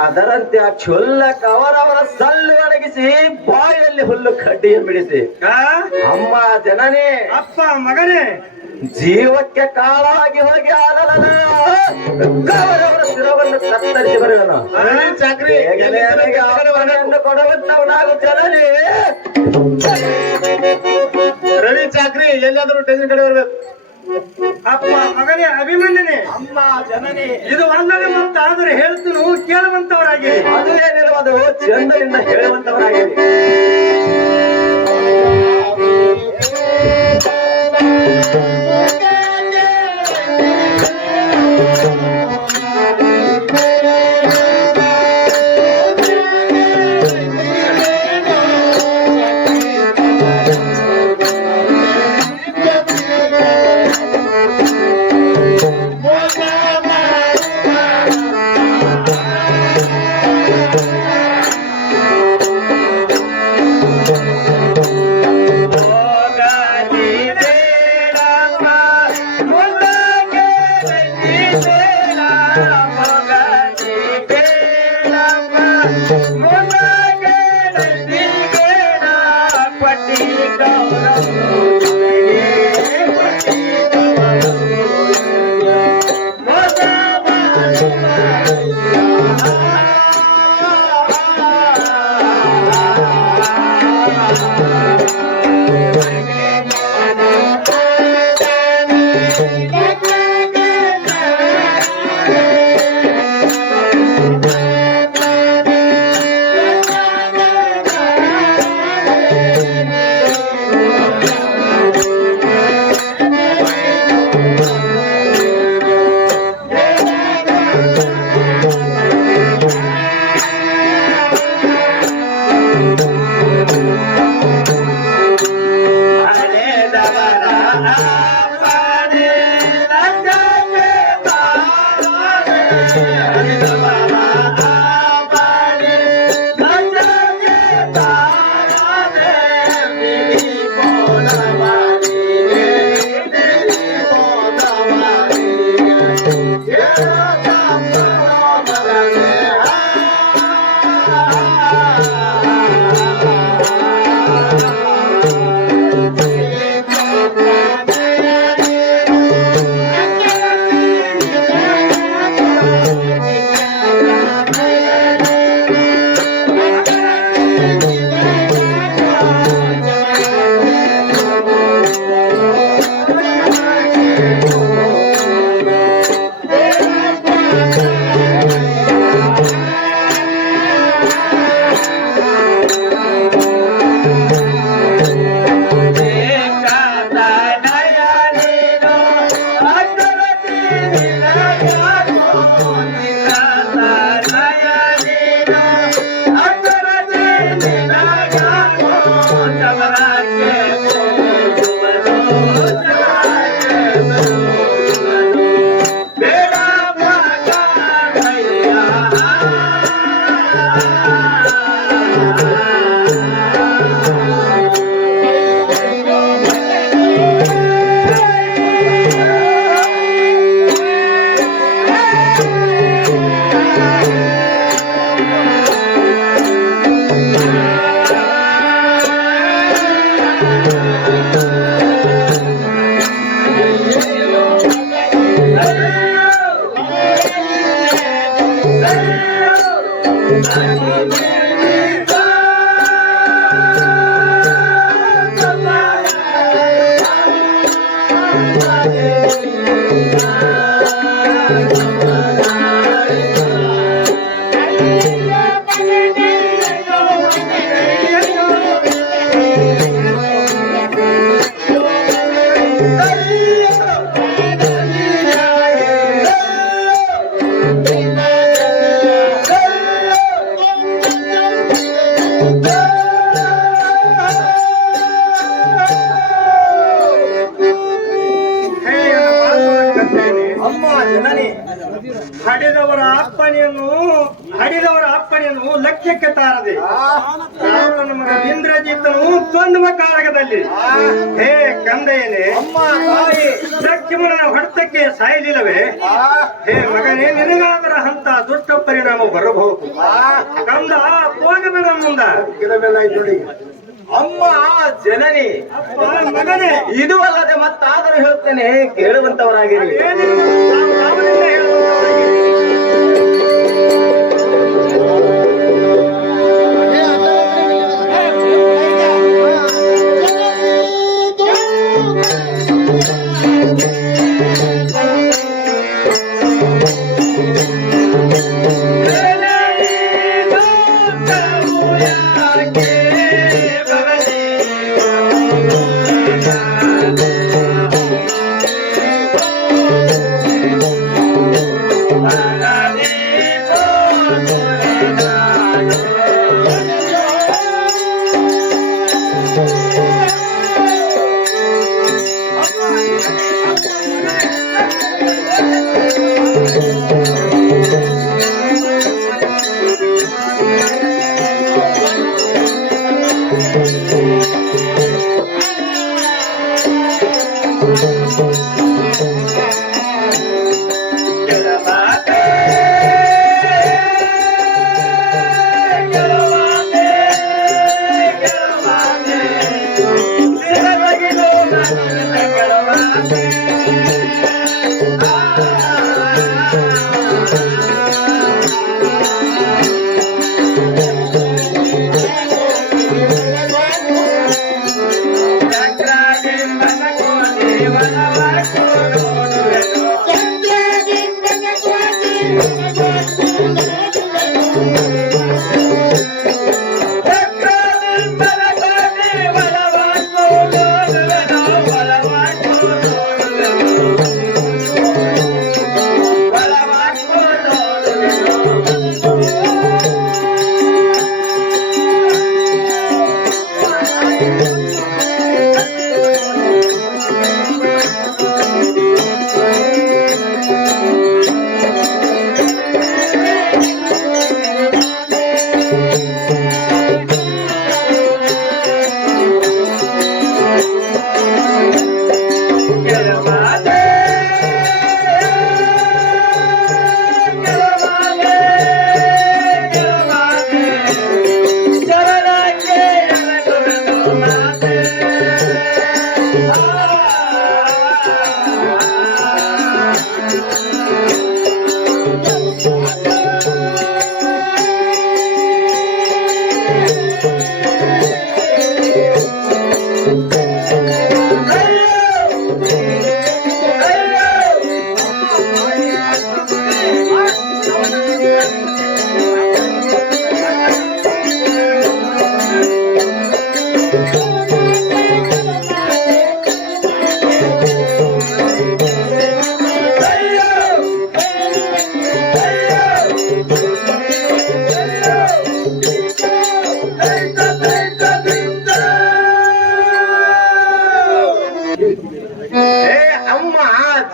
ಅದರಂತೆ ಆ ಚೊಲ್ಲ ಕವರವರ ಸಲ್ಲು ಅಡಗಿಸಿ ಬಾಯಲ್ಲಿ ಹುಲ್ಲು ಕಡ್ಡಿಯ ಬಿಡಿಸಿ ಆ? ಅಮ್ಮ ಜನನೇ ಅಪ್ಪ ಮಗನೇ ಜೀವಕ್ಕೆ ಕಾಳಾಗಿ ಹೋಗಿ ಕವರವರ ಶಿರವನ್ನು ಕತ್ತರಿಸಿ ಬರುವನು ಚಾಕ್ರಿ ಕೊಡುವಂತವನಾಗು ಜನನೇ ರವಿ ಚಾಕ್ರಿ ಎಲ್ಲಾದ್ರೂ ಟೆನ್ಷನ್ ಕಡೆ ಬರ್ಬೇಕು ಅಪ್ಪ ಮಗನೇ ಅಭಿಮನ್ಯನೇ ಅಮ್ಮ ಜನನೇ ಇದು ಅಲ್ಲದೆ ಮತ್ತಾದರೆ ಹೇಳ್ತೀನಿ ಕೇಳುವಂತವರಾಗಿ ಅದು ಏನಿರುವುದು ಚಂದನಿಂದ ಹೇಳುವಂತವರಾಗಿದೆ ಜನನಿ ಹಡಿದವರ ಅಪ್ಪಣೆಯನ್ನು ಲೆಕ್ಕಕ್ಕೆ ತಾರದೆ ರಾವಣನ ಮಗ ಇಂದ್ರಜಿತ್ತನು ದ್ವಂದ್ವ ಕಾಳಗದಲ್ಲಿ ಹೇ ಕಂದಯ್ಯನೇ ಲಕ್ಷ್ಮಣನ ಹೊಡೆತಕ್ಕೆ ಸಾಯಲಿಲ್ಲವೇ? ಹೇ ಮಗನೇ, ನಿನಗಾದರ ಅಂತ ದುಷ್ಟ ಪರಿಣಾಮ ಬರಬಹುದು. ಕಂದ ಹೋಗಬೇಡ ಮುಂದ. ಅಮ್ಮ ಜನನಿ ಅಪ್ಪ ಮಗನೇ, ಇದು ಅಲ್ಲದೆ ಮತ್ತಾದರೂ ಹೇಳ್ತೇನೆ, ಕೇಳುವಂತವರಾಗಿರಿ. ಯಾವನಿಂದ ಹೇಳುವಂತವರಾಗಿರಿ?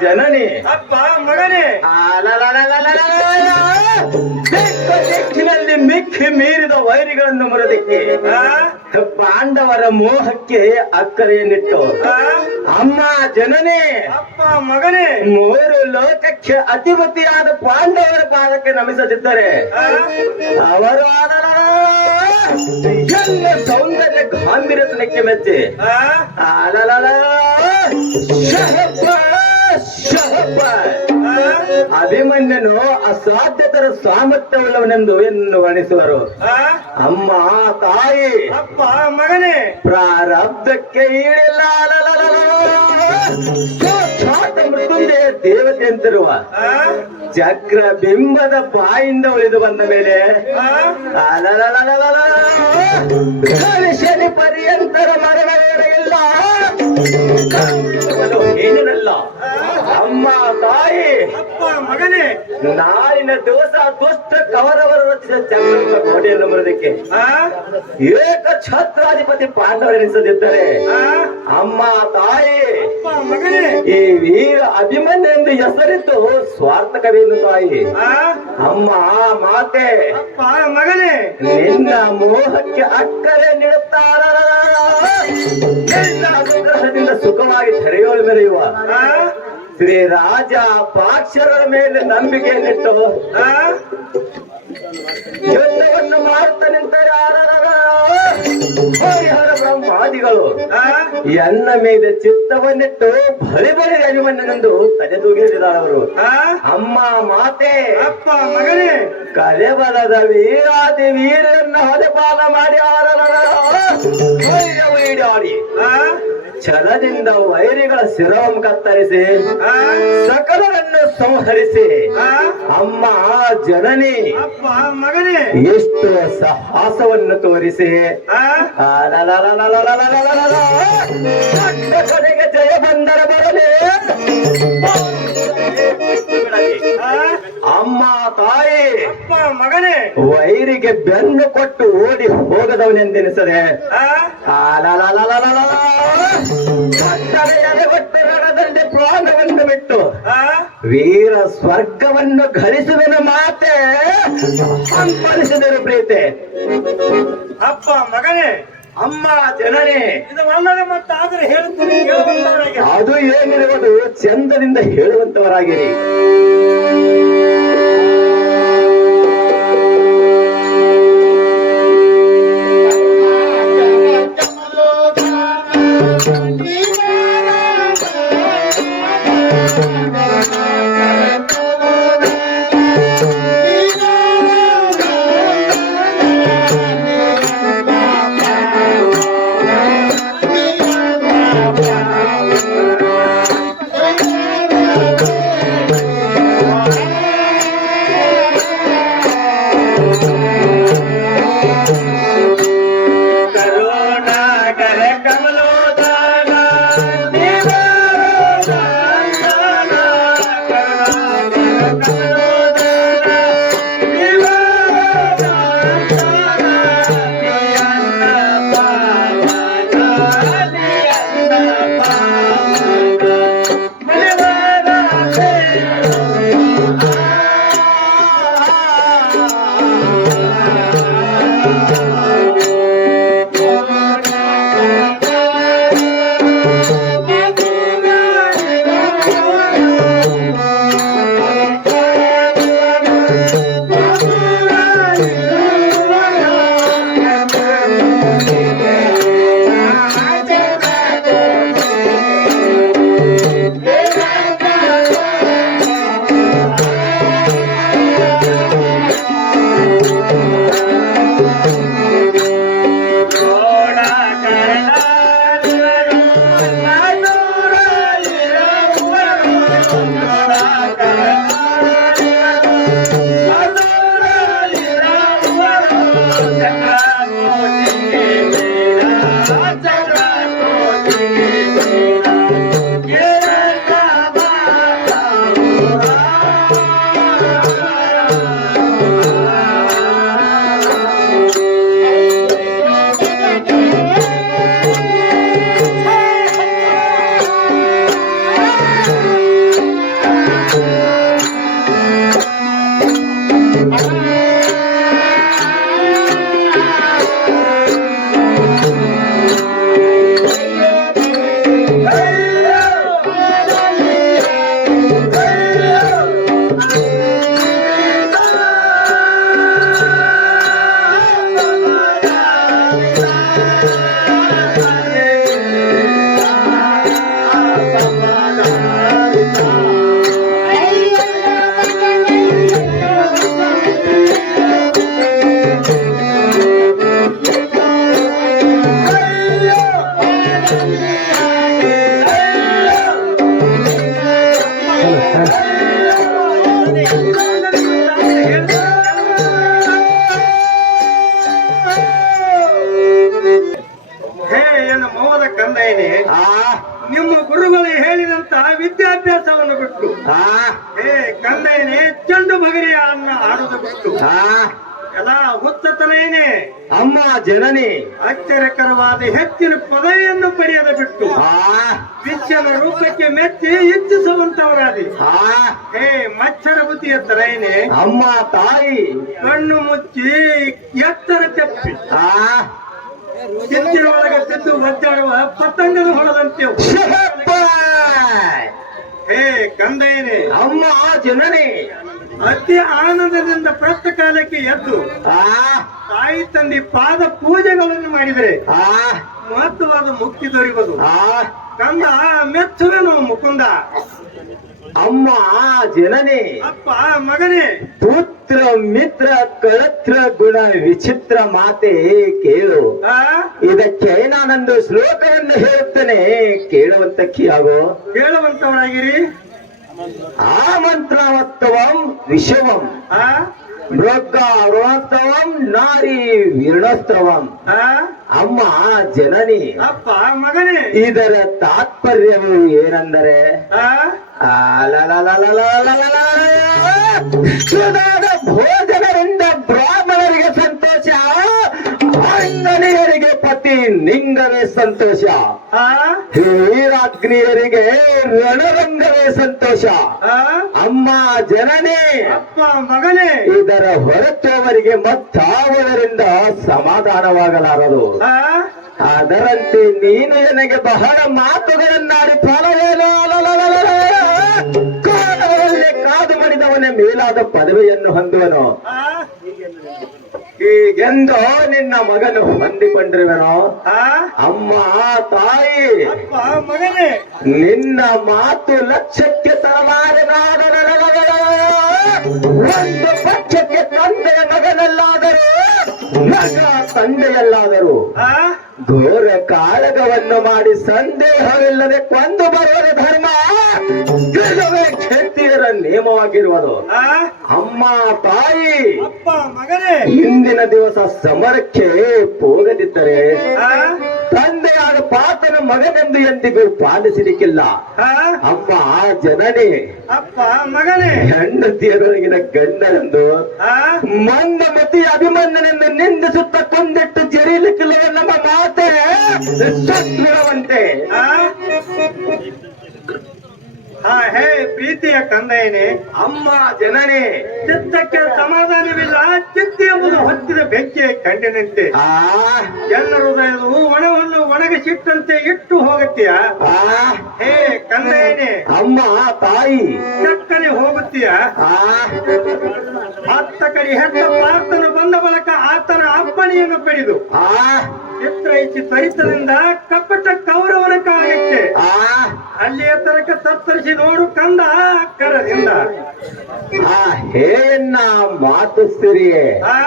ಜನನಿ ಅಪ್ಪ ಮಗನೇ, ದಿಕ್ಕಿನಲ್ಲಿ ಮಿಕ್ಕಿ ಮೀರಿದ ವೈರಿಗಳನ್ನು ಮುರಿದಕ್ಕೆ ಪಾಂಡವರ ಮೋಹಕ್ಕೆ ಅಕ್ಕರೆಯನ್ನಿಟ್ಟು ಅಮ್ಮ ಜನನಿ ಅಪ್ಪ ಮಗನೇ, ಮೂರು ಲೋಕಕ್ಕೆ ಅಧಿಪತಿಯಾದ ಪಾಂಡವರ ಪಾದಕ್ಕೆ ನಮಿಸದಿದ್ದರೆ ಅವರು ಎಲ್ಲ ಸೌಂದರ್ಯ ಗಾಂಭೀರ್ಯತನಕ್ಕೆ ಮೆಚ್ಚಿ ಅಭಿಮನ್ಯನು ಅಸಾಧ್ಯತರ ಸಾಮರ್ಥ್ಯವುಳ್ಳವನೆಂದು ಎಂದು ವರ್ಣಿಸುವರು. ಅಮ್ಮ ತಾಯಿ ಅಪ್ಪ ಮಗನೇ, ಪ್ರಾರಬ್ಧಕ್ಕೆ ಈಡಿಲ್ಲ ಸಾಕ್ಷಾತ್ ಮೃತ್ಯುಂಜಯ ದೇವತೆ ಅಂತಿರುವ ಚಕ್ರ ಬಿಂಬದ ಬಾಯಿಂದ ಉಳಿದು ಬಂದ ಮೇಲೆ ಶನಿ ಪರ್ಯಂತರ ಮರಣವಿಲ್ಲ ಏನಲ್ಲ. ಅಮ್ಮ ತಾಯಿ ಅಪ್ಪ ಮಗನೇ, ನಾಳಿನ ದಿವಸ ದುಷ್ಟ ಕವರವರು ರಚಿಸಿದ ಚಕ್ರದ ಗೋಡೆಯನ್ನು ಮುರಿದಕ್ಕೆ ಏಕ ಛತ್ರಾಧಿಪತಿ ಪಾಂಡವರೆನಿಸದಿದ್ದರೆ ಅಮ್ಮ ತಾಯಿ ಅಪ್ಪ ಮಗನೇ, ಮಗನೇ ಈ ವೀರ ಅಭಿಮನ್ಯು ಎಂದು ಹೆಸರಿತ್ತು ಸ್ವಾರ್ಥಕವೇನು ತಾಯಿ ಅಮ್ಮ ಮಾತೆ ಅಪ್ಪ ಮಗನೇ ನಿನ್ನ ಮೋಹಕ್ಕೆ ಅಕ್ಕರೆ ನೀಡುತ್ತಾರ ನಿನ್ನ ಅನುಗ್ರಹದಿಂದ ಸುಖವಾಗಿ ತೆರೆಯೋಳು ಮೆರೆಯುವ ಶ್ರೀ ರಾಜ ಪಾಕ್ಷರ ಮೇಲೆ ನಂಬಿಕೆಯನ್ನಿಟ್ಟು ಯುದ್ಧವನ್ನು ಮಾಡುತ್ತಾ ನಿಂತರೆ ಹರಿಹರ ಬ್ರಹ್ಮಾದಿಗಳು ಎನ್ನ ಮೇಲೆ ಚಿತ್ತವನ್ನಿಟ್ಟು ಬಳಿ ಬಳಿ ಅಭಿಮನ್ಯನೆಂದು ತಲೆದೂಗಿರಿದವರು ಅಮ್ಮ ಮಾತೆ ಅಪ್ಪ ಮಗನೇ ಕಲೆಬಲದ ವೀರಾದಿ ವೀರನ್ನ ಹೊಲೆಪಾಲ ಮಾಡಿ ಆಡಿ ಛಲದಿಂದ ವೈರಿಗಳ ಶಿರವನ್ನು ಕತ್ತರಿಸಿ ಸಕಲರನ್ನು ಸಂಹರಿಸಿ ಅಮ್ಮ ಜನನಿ ಅಪ್ಪ ಮಗನೇ ಎಷ್ಟು ಸಾಹಸವನ್ನು ತೋರಿಸಿ ಕಡೆಗೆ ಜಯ ಬಂದರ ಬರಲಿ ಅಮ್ಮ ತಾಯಿ ಅಪ್ಪ ಮಗನೇ ವೈರಿಗೆ ಬೆನ್ನು ಕೊಟ್ಟು ಓಡಿ ಹೋಗದವನೆಂದೆನಿಸದೆ ರಣದಲ್ಲಿ ಪ್ರಾಣವನ್ನು ಬಿಟ್ಟು ವೀರ ಸ್ವರ್ಗವನ್ನು ಗಳಿಸುವೆನು ಮಾತೆ ಸಂಪರಿಸಿದರು ಪ್ರೀತೆ ಅಪ್ಪ ಮಗನೇ ಅಮ್ಮ ಜನನೇ ಇದು ಒಳ್ಳೆಯ ಮತ್ತಾದ್ರೆ ಹೇಳ್ತೀನಿ ಕೇಳುವಂತವರಾಗಿ ಅದು ಏನಿರುವುದು ಚಂದದಿಂದ ಹೇಳುವಂತವರಾಗಿರಿ ನಿಮ್ಮ ಗುರುಗಳು ಹೇಳಿದಂತ ವಿದ್ಯಾಭ್ಯಾಸವನ್ನು ಬಿಟ್ಟು ಕಂದೈನೆ ಚೆಂಡು ಬಗರಿಯನ್ನ ಆಡುವುದು ಬಿಟ್ಟು ಎಲ್ಲ ಹುಚ್ಚತನೇನೆ ಅಮ್ಮ ಜನನಿ ಆಶ್ಚರ್ಯಕರವಾದ ಹೆಚ್ಚಿನ ಪದವಿಯನ್ನು ಪಡೆಯದ ಬಿಟ್ಟು ಮನುಷ್ಯನ ರೂಪಕ್ಕೆ ಮೆಚ್ಚಿ ಇಚ್ಛಿಸುವಂತವರಾದಿ ಆ ಹೇ ಮಚ್ಚರ ಬುದ್ಧಿಯ ತರೇನೆ ಅಮ್ಮ ತಾಯಿ ಕಣ್ಣು ಮುಚ್ಚಿ ಎತ್ತರ ತೆಪ್ಪಿ ಆ ಚಿತ್ತಿನ ಒಳಗೆ ಬಿದ್ದು ಒದ್ದಾಡುವ ಪತಂಗದ ಹೊಳದಂತೆವು ಹೇ ಕಂದಯ್ಯನೇ ಅಮ್ಮ ಜನನಿ ಅತಿ ಆನಂದದಿಂದ ಪ್ರಸ್ತ ಕಾಲಕ್ಕೆ ಎದ್ದು ಆ ತಾಯಿ ತಂದೆ ಪಾದ ಪೂಜೆಗಳನ್ನು ಮಾಡಿದರೆ ಆ ಮಹತ್ವವಾದ ಮುಕ್ತಿ ದೊರೆಯುವುದು ಆ ಕಂದ ಮೆಚ್ಚುವೆನು ಮುಕುಂದ ಅಮ್ಮ ಜನನಿ ಅಪ್ಪ ಮಗನೇ ಪುತ್ರ ಮಿತ್ರ ಕಳತ್ರ ಗುಣ ವಿಚಿತ್ರ ಮಾತೆ ಕೇಳು ಆ ಇದಕ್ಕೆ ನಾನೊಂದು ಶ್ಲೋಕವನ್ನು ಹೇಳುತ್ತೇನೆ ಕೇಳುವಂತಕ್ಕಿಯಾಗೋ ಕೇಳುವಂತವರಾಗಿರಿ ಆಮಂತ್ರಣವತ್ತವಂ ವಿಷವಂ ಆ ಮೃಗಾರೋತ್ತವಂ ನಾರಿ ವೀರ್ಣೋತ್ಸವಂ ಆ ಅಮ್ಮ ಜನನಿ ಅಪ್ಪ ಮಗನೇ ಇದರ ತಾತ್ಪರ್ಯವು ಏನೆಂದರೆ ಆ ಸುಧಾದ ಭೋಜನದಿಂದ ಬ್ರಾಹ್ಮಣರಿಗೆ ಸಂತೋಷ ಅಂಗನಿಯರಿಗೆ ಪತಿ ನಿಂಗವೇ ಸಂತೋಷ ಆ ವೀರಾಗ್ನಿಯರಿಗೆ ರಣರಂಗವೇ ಸಂತೋಷ ಆ ಅಮ್ಮ ಜನನೇ ಅಪ್ಪ ಮಗನೇ ಇದರ ಹೊರತುವರಿಗೆ ಮತ್ತಾವುದರಿಂದ ಸಮಾಧಾನವಾಗಲಾರದು ಆ ಅದರಂತೆ ನೀನು ನನಗೆ ಬಹಳ ಮಾತುಗಳನ್ನಾಡಿ ಫಲವೇನೋ ಕಾಲದಲ್ಲಿ ಕಾದು ಮಾಡಿದವನ ಮೇಲಾದ ಪದವಿಯನ್ನು ಹೊಂದುವನು ಆ ಹೀಗೆಂದು ನಿನ್ನ ಮಗನು ಹೊಂದಿಕೊಂಡಿರುವನೋ ಆ ಅಮ್ಮ ತಾಯಿ ಅಪ್ಪ ಮಗನೇ ನಿನ್ನ ಮಾತು ಲಕ್ಷ್ಯಕ್ಕೆ ತರಲಾರನಾದ ಒಂದು ಪಕ್ಷಕ್ಕೆ ತಂದೆಯ ಮಗನಲ್ಲಾದರೂ ಮಗ ತಂದೆಯಲ್ಲಾದರೂ ಆ ಘೋರ ಕಾಳಗವನ್ನು ಮಾಡಿ ಸಂದೇಹವಿಲ್ಲದೆ ಕೊಂದು ಬರುವ ಧರ್ಮ ಇದುವೇ ಕ್ಷತ್ರಿಯರ ನಿಯಮವಾಗಿರುವುದು ಆ ಅಮ್ಮ ತಾಯಿ ಅಪ್ಪ ಮಗನೇ ಇಂದಿನ ದಿವಸ ಸಮರಕ್ಕೆ ಹೋಗದಿದ್ದರೆ ಆ ತಂದೆಯಾದ ಪಾತನ ಮಗನೆಂದು ಎಂದಿಗೂ ಪಾಲಿಸಲಿಕ್ಕಿಲ್ಲ ಆ ಅಮ್ಮ ಜನನಿ ಅಪ್ಪ ಮಗನೇ ಹೆಂಡತಿಯರೊಳಗಿನ ಗಂಡನೆಂದು ಆ ಮಂದಮತಿ ಅಭಿಮನ್ಯನೆಂದು ನಿಂದಿಸುತ್ತ ಕೊಂದಿಟ್ಟು ಜರೀಲಿಕ್ಕಿಲ್ಲವ ನಮ್ಮ ಮಾತೆ ಶತ್ರುವಂತೆ ಹಾ ಹೇ ಪ್ರೀತಿಯ ಕಂದಯ್ಯನೇ ಅಮ್ಮ ಜನನಿ ಚಿತ್ತಕ್ಕೆ ಸಮಾಧಾನವಿಲ್ಲ ಚಿತ್ತಿ ಎಂಬುದು ಹೊತ್ತಿದ ಬೆಂಕಿಯ ಕಂಡಿನಂತೆ ಆ ಎಲ್ಲ ಹೃದಯವು ಒಣವನ್ನು ಒಣಗಿಸಿಟ್ಟಂತೆ ಇಟ್ಟು ಹೋಗುತ್ತೀಯ ಆ ಹೇ ಕಂದಯ್ಯನೇ ಅಮ್ಮ ತಾಯಿ ಚಕ್ಕನೆ ಹೋಗುತ್ತೀಯ ಆ ಅತ್ತ ಕಡೆ ಹೆತ್ತ ಪಾರ್ಥನು ಬಂದ ಬಳಿಕ ಆತನ ಅಪ್ಪಣೆಯನ್ನು ಪಡೆದು ಆ ಚಿತ್ರ ಇಚ್ಚಿ ತ್ವರಿತದಿಂದ ಕಪಟ ಕೌರವನ ಕಾಲಕ್ಕೆ ಆ ಅಲ್ಲಿಯ ತನಕ ತತ್ತರಿಸಿ ನೋಡು ಕಂದ ಅಕ್ಕರದಿಂದ ಆ ಹೇನ್ನ ಮಾತು ಸಿರಿಯೇ ಆ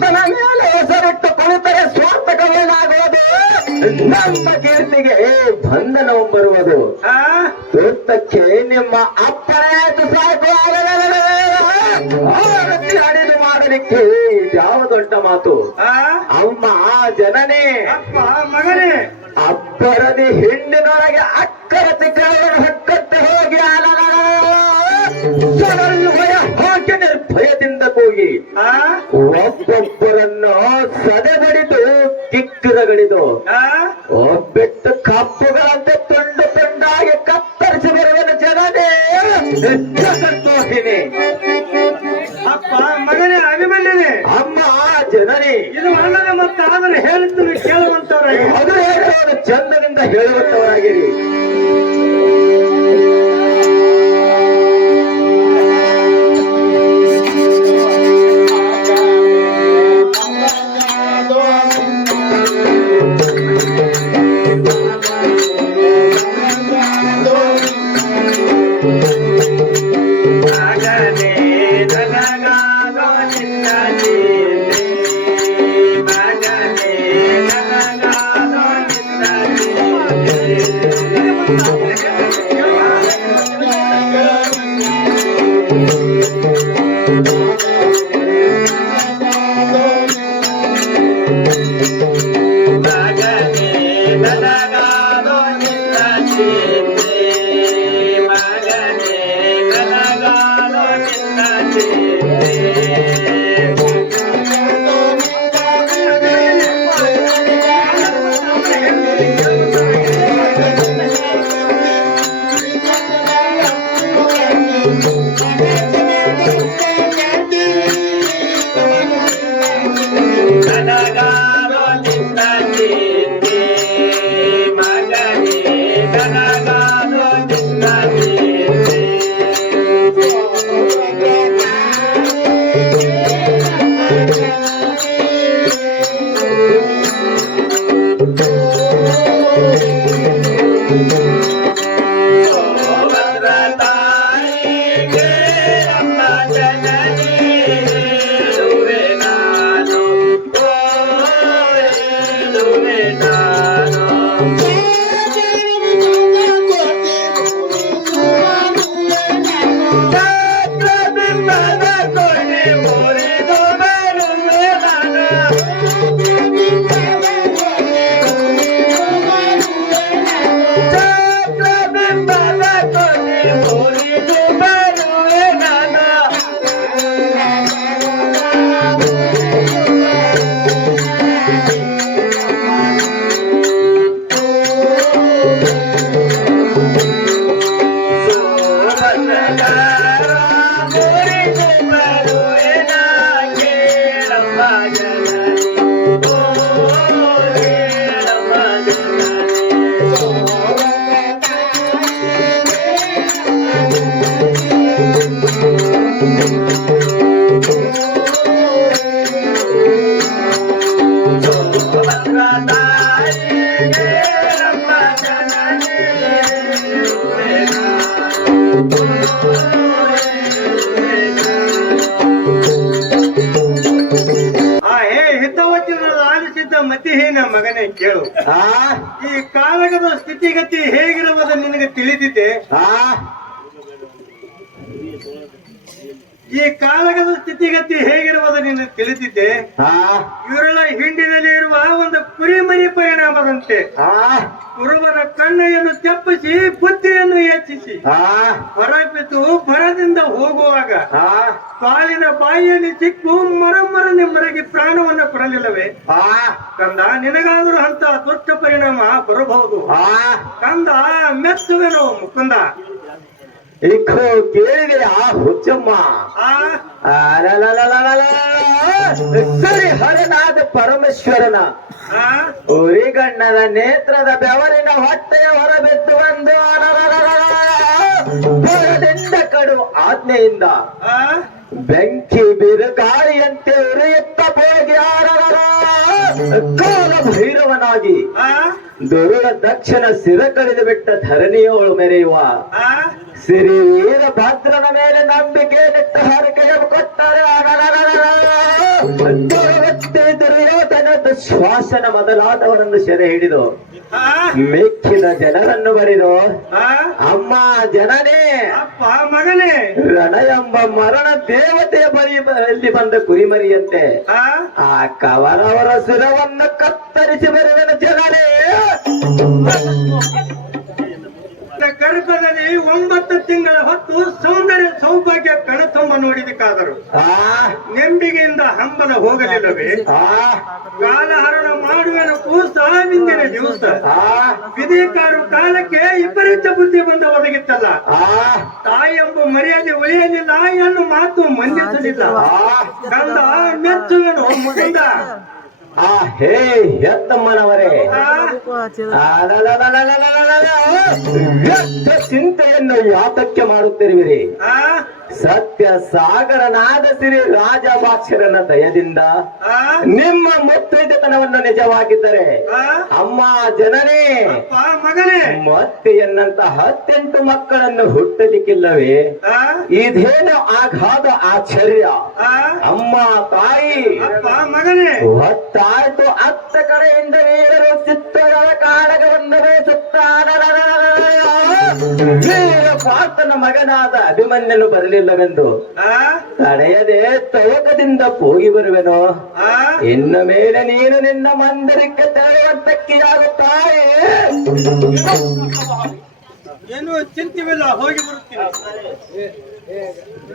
ಪುನಃ ಮೇಲೆ ಹೆಸರಿಟ್ಟು ಕುಳಿತರೆ ಸ್ವಾರ್ಥಕವೇನಾಗುವುದು ನಮ್ಮ ಕೀರ್ತಿಗೆ ಬಂಧನವು ಬರುವುದು ಆ ತುರ್ತಕ್ಕೆ ನಿಮ್ಮ ಅಪ್ಪನಾಯ್ತು ಸಾಕು ಅಡಿದು ಮಾಡಲಿಕ್ಕೆ ಯಾವ ದೊಡ್ಡ ಮಾತು ಆ ಅಮ್ಮ ಜನನೇ ಅಪ್ಪ ಮಗನೇ ಅಬ್ಬರದಿ ಹಿಂಡಿನೊಳಗೆ ಅಕ್ಕರ ತಿಕ್ಕಳನ್ನು ಹಕ್ಕತ್ತೆ ಹೋಗಿ ಭಯ ಹಾಕಿ ನಿರ್ಭಯದಿಂದ ಕೂಗಿ ಆ ಒಬ್ಬೊಬ್ಬರನ್ನು ಸದೆಬಡಿದು ಕಿಕ್ಕಿರಗಡಿದು ಆ ಒಬ್ಬೆಟ್ಟು ಕಪ್ಪುಗಳಂತೆ ತುಂಡು ತುಂಡಾಗಿ ಕತ್ತರಿಸಿ ಬರುವನ ಜನನೇ ಜಗತ್ತೋಹಿನಿ ಅಪ್ಪ ಮಗನೇ ಅಭಿಮನ್ಯನೇ ಅಮ್ಮ ಜನನಿ ಇದು ಅಲ್ಲದೆ ಮತ್ತೆ ಆದರೆ ಹೇಳುತ್ತೇನೆ ಕೇಳುವಂತವರಾಗಿ ಅದು ಹೇಳುವುದು ಚಂದದಿಂದ ಹೇಳುವಂತವರಾಗಿರಿ ಕೇಳು. ಆ ಈ ಕಾಳಗದ ಸ್ಥಿತಿಗತಿ ಹೇಗಿರುವುದು ನಿನಗೆ ತಿಳಿದಿದೆ? ಆ ಈ ಕಾಳಗದ ಸ್ಥಿತಿಗತಿ ಹೇಗಿರುವುದು ನಿನಗೆ ತಿಳಿದಿದೆ? ಆ ಇವರೆಲ್ಲ ಹಿಂಡಿನಲ್ಲಿ ಇರುವ ಒಂದು ಕುರಿಮರಿ ಪರಿಣಾಮದಂತೆ ಆ ಕುರುಬನ ಕಣ್ಣೆಯನ್ನು ತೆಪ್ಪಿಸಿ ಬುದ್ಧಿಯನ್ನು ಹೆಚ್ಚಿಸಿ ಆ ಹೊರಬಿದ್ದು ಭರದಿಂದ ಹೋಗುವಾಗ ಆ ಕಾಲಿನ ಬಾಯಿಯಲ್ಲಿ ಸಿಕ್ಕು ಮರಮರನೆ ಮರಗಿ ಪ್ರಾಣವನ್ನು ಕೊಡಲಿಲ್ಲವೇ? ಆ ಕಂದ, ನಿನಗಾದರೂ ಅಂತ ದುಷ್ಟ ಪರಿಣಾಮ ಬರಬಹುದು. ಆ ಕಂದ, ಮೆಚ್ಚುವೆನು ಮುಕುಂದ. ಇಕ್ಕೋ ಕೇಳಿದೆಯಾ ಹುಚ್ಚಮ್ಮ? ಆ ಸರಿ ಹರನಾದ ಪರಮೇಶ್ವರನ ಆ ಉರಿಗಣ್ಣನ ನೇತ್ರದ ಬೆವರಿನ ಹೊಟ್ಟೆಯ ಹೊರಬಿದ್ದು ಬಂದು ಭರದಿಂದ ಕಡು ಆಜ್ಞೆಯಿಂದ ಆ ಬೆಂಕಿ ಬಿರುಗಾಳಿಯಂತೆ ಉರಿಯುತ್ತ ಹೋಗಿ ಕಾಲ ಭೈರವನಾಗಿ ಆ ದುರುಳ ದಕ್ಷಿಣ ಸಿರ ಕಳೆದು ಬಿಟ್ಟ ಧರಣಿಯೋಳು ಮೆರೆಯುವ ಆ ಸಿರಿ ವೀರ ಭದ್ರನ ಮೇಲೆ ನಂಬಿಕೆ ನೆಟ್ಟ ಹರಕೆಯ ಕೊಟ್ಟರೆ ದುರ್ಯೋಧನ ದುಶ್ವಾಸನ ಮೊದಲಾದವರನ್ನು ಸೆರೆ ಹಿಡಿದು ಆ ಮೆಕ್ಕಿದ ಜನರನ್ನು ಬರಿದು ಆ ಅಮ್ಮ ಜನನೇ ಅಪ್ಪ ಮಗನೇ ರಣ ಎಂಬ ಮರಣ ದೇವತೆಯ ಬಳಿ ಬಂದ ಕುರಿಮರಿಯಂತೆ ಆ ಆ ಕವರವರ ಶಿರವನ್ನು ಕತ್ತರಿಸಿ ಬರುವನ ಜನನೇ. ಗರ್ಭದಲ್ಲಿ 9 ತಿಂಗಳ ಹೊತ್ತು ಸೌಂದರ್ಯ ಸೌಭಾಗ್ಯ ಕಣತುಂಬ ನೋಡಿದಕ್ಕಾದರು ಆ ನೆಂಬಿಗೆಯಿಂದ ಹಂಬಲ ಹೋಗಲಿಲ್ಲವೇ? ಆ ಕಾಲಹರಣ ಮಾಡುವೆನು ಸಾವಿಂದಿನ ದಿವಸ ಆ ವಿಧಿಕಾರು ಕಾಲಕ್ಕೆ ವಿಪರೀತ ಬುದ್ಧಿ ಬಂದ ಒದಗಿತ್ತಲ್ಲ. ಆ ತಾಯಿ ಎಂಬ ಮರ್ಯಾದೆ ಉಳಿಯಲಿಲ್ಲ, ಎನ್ನು ಮಾತು ಮಂದಿಸಲಿಲ್ಲ. ಕಂದ, ಮೆಚ್ಚುವೆನು ಮುಕುಂದ. ಆ ಹೇ ಎತ್ತಮ್ಮನವರೇ, ವ್ಯರ್ಥ ಚಿಂತೆಯನ್ನು ಯಾತಕ್ಕೆ ಮಾಡುತ್ತಿರುವಿರಿ? ಆ ಸತ್ಯ ಸಾಗರನಾದ ಸಿರಿ ರಾಜಭಾಕ್ಷರನ ದಯದಿಂದ ಆ ನಿಮ್ಮ ಮುತ್ತೈದತನವನ್ನು ನಿಜವಾಗಿದ್ದರೆ ಆ ಅಮ್ಮ ಜನನೇ ಅಪ್ಪ ಮಗನೇ ಮತ್ತೆ ಎನ್ನಂತ 18 ಮಕ್ಕಳನ್ನು ಹುಟ್ಟಲಿಕ್ಕಿಲ್ಲವೇ? ಆ ಇದೇನು ಆಘಾತ ಆಶ್ಚರ್ಯ. ಆ ಅಮ್ಮ ತಾಯಿ ಅಪ್ಪ ಮಗನೇ ಹೊತ್ತಾಯ್ತು ಅತ್ತ ಕಡೆಯಿಂದ ವೀರರು ಚಿತ್ತಗಳ ಕಾಳಗವನ್ನು ಬೇಸುತ್ತ ವೀರ ಪಾರ್ಥನ ಮಗನಾದ ಅಭಿಮನ್ಯನು ಬರಲಿಲ್ಲವೆಂದು ಆ ತಡೆಯದೆ ತವಕದಿಂದ ಹೋಗಿ ಬರುವೆನೋ. ಆ ಇನ್ನು ಮೇಲೆ ನೀನು ನಿನ್ನ ಮಂದಿರಕ್ಕೆ ತೆರಳುವಂತಕ್ಕಿಯಾಗುತ್ತಾಯೇ. ಏನು ಚಿಂತಿವಿಲ್ಲ, ಹೋಗಿ ಬರುತ್ತೀನಿ.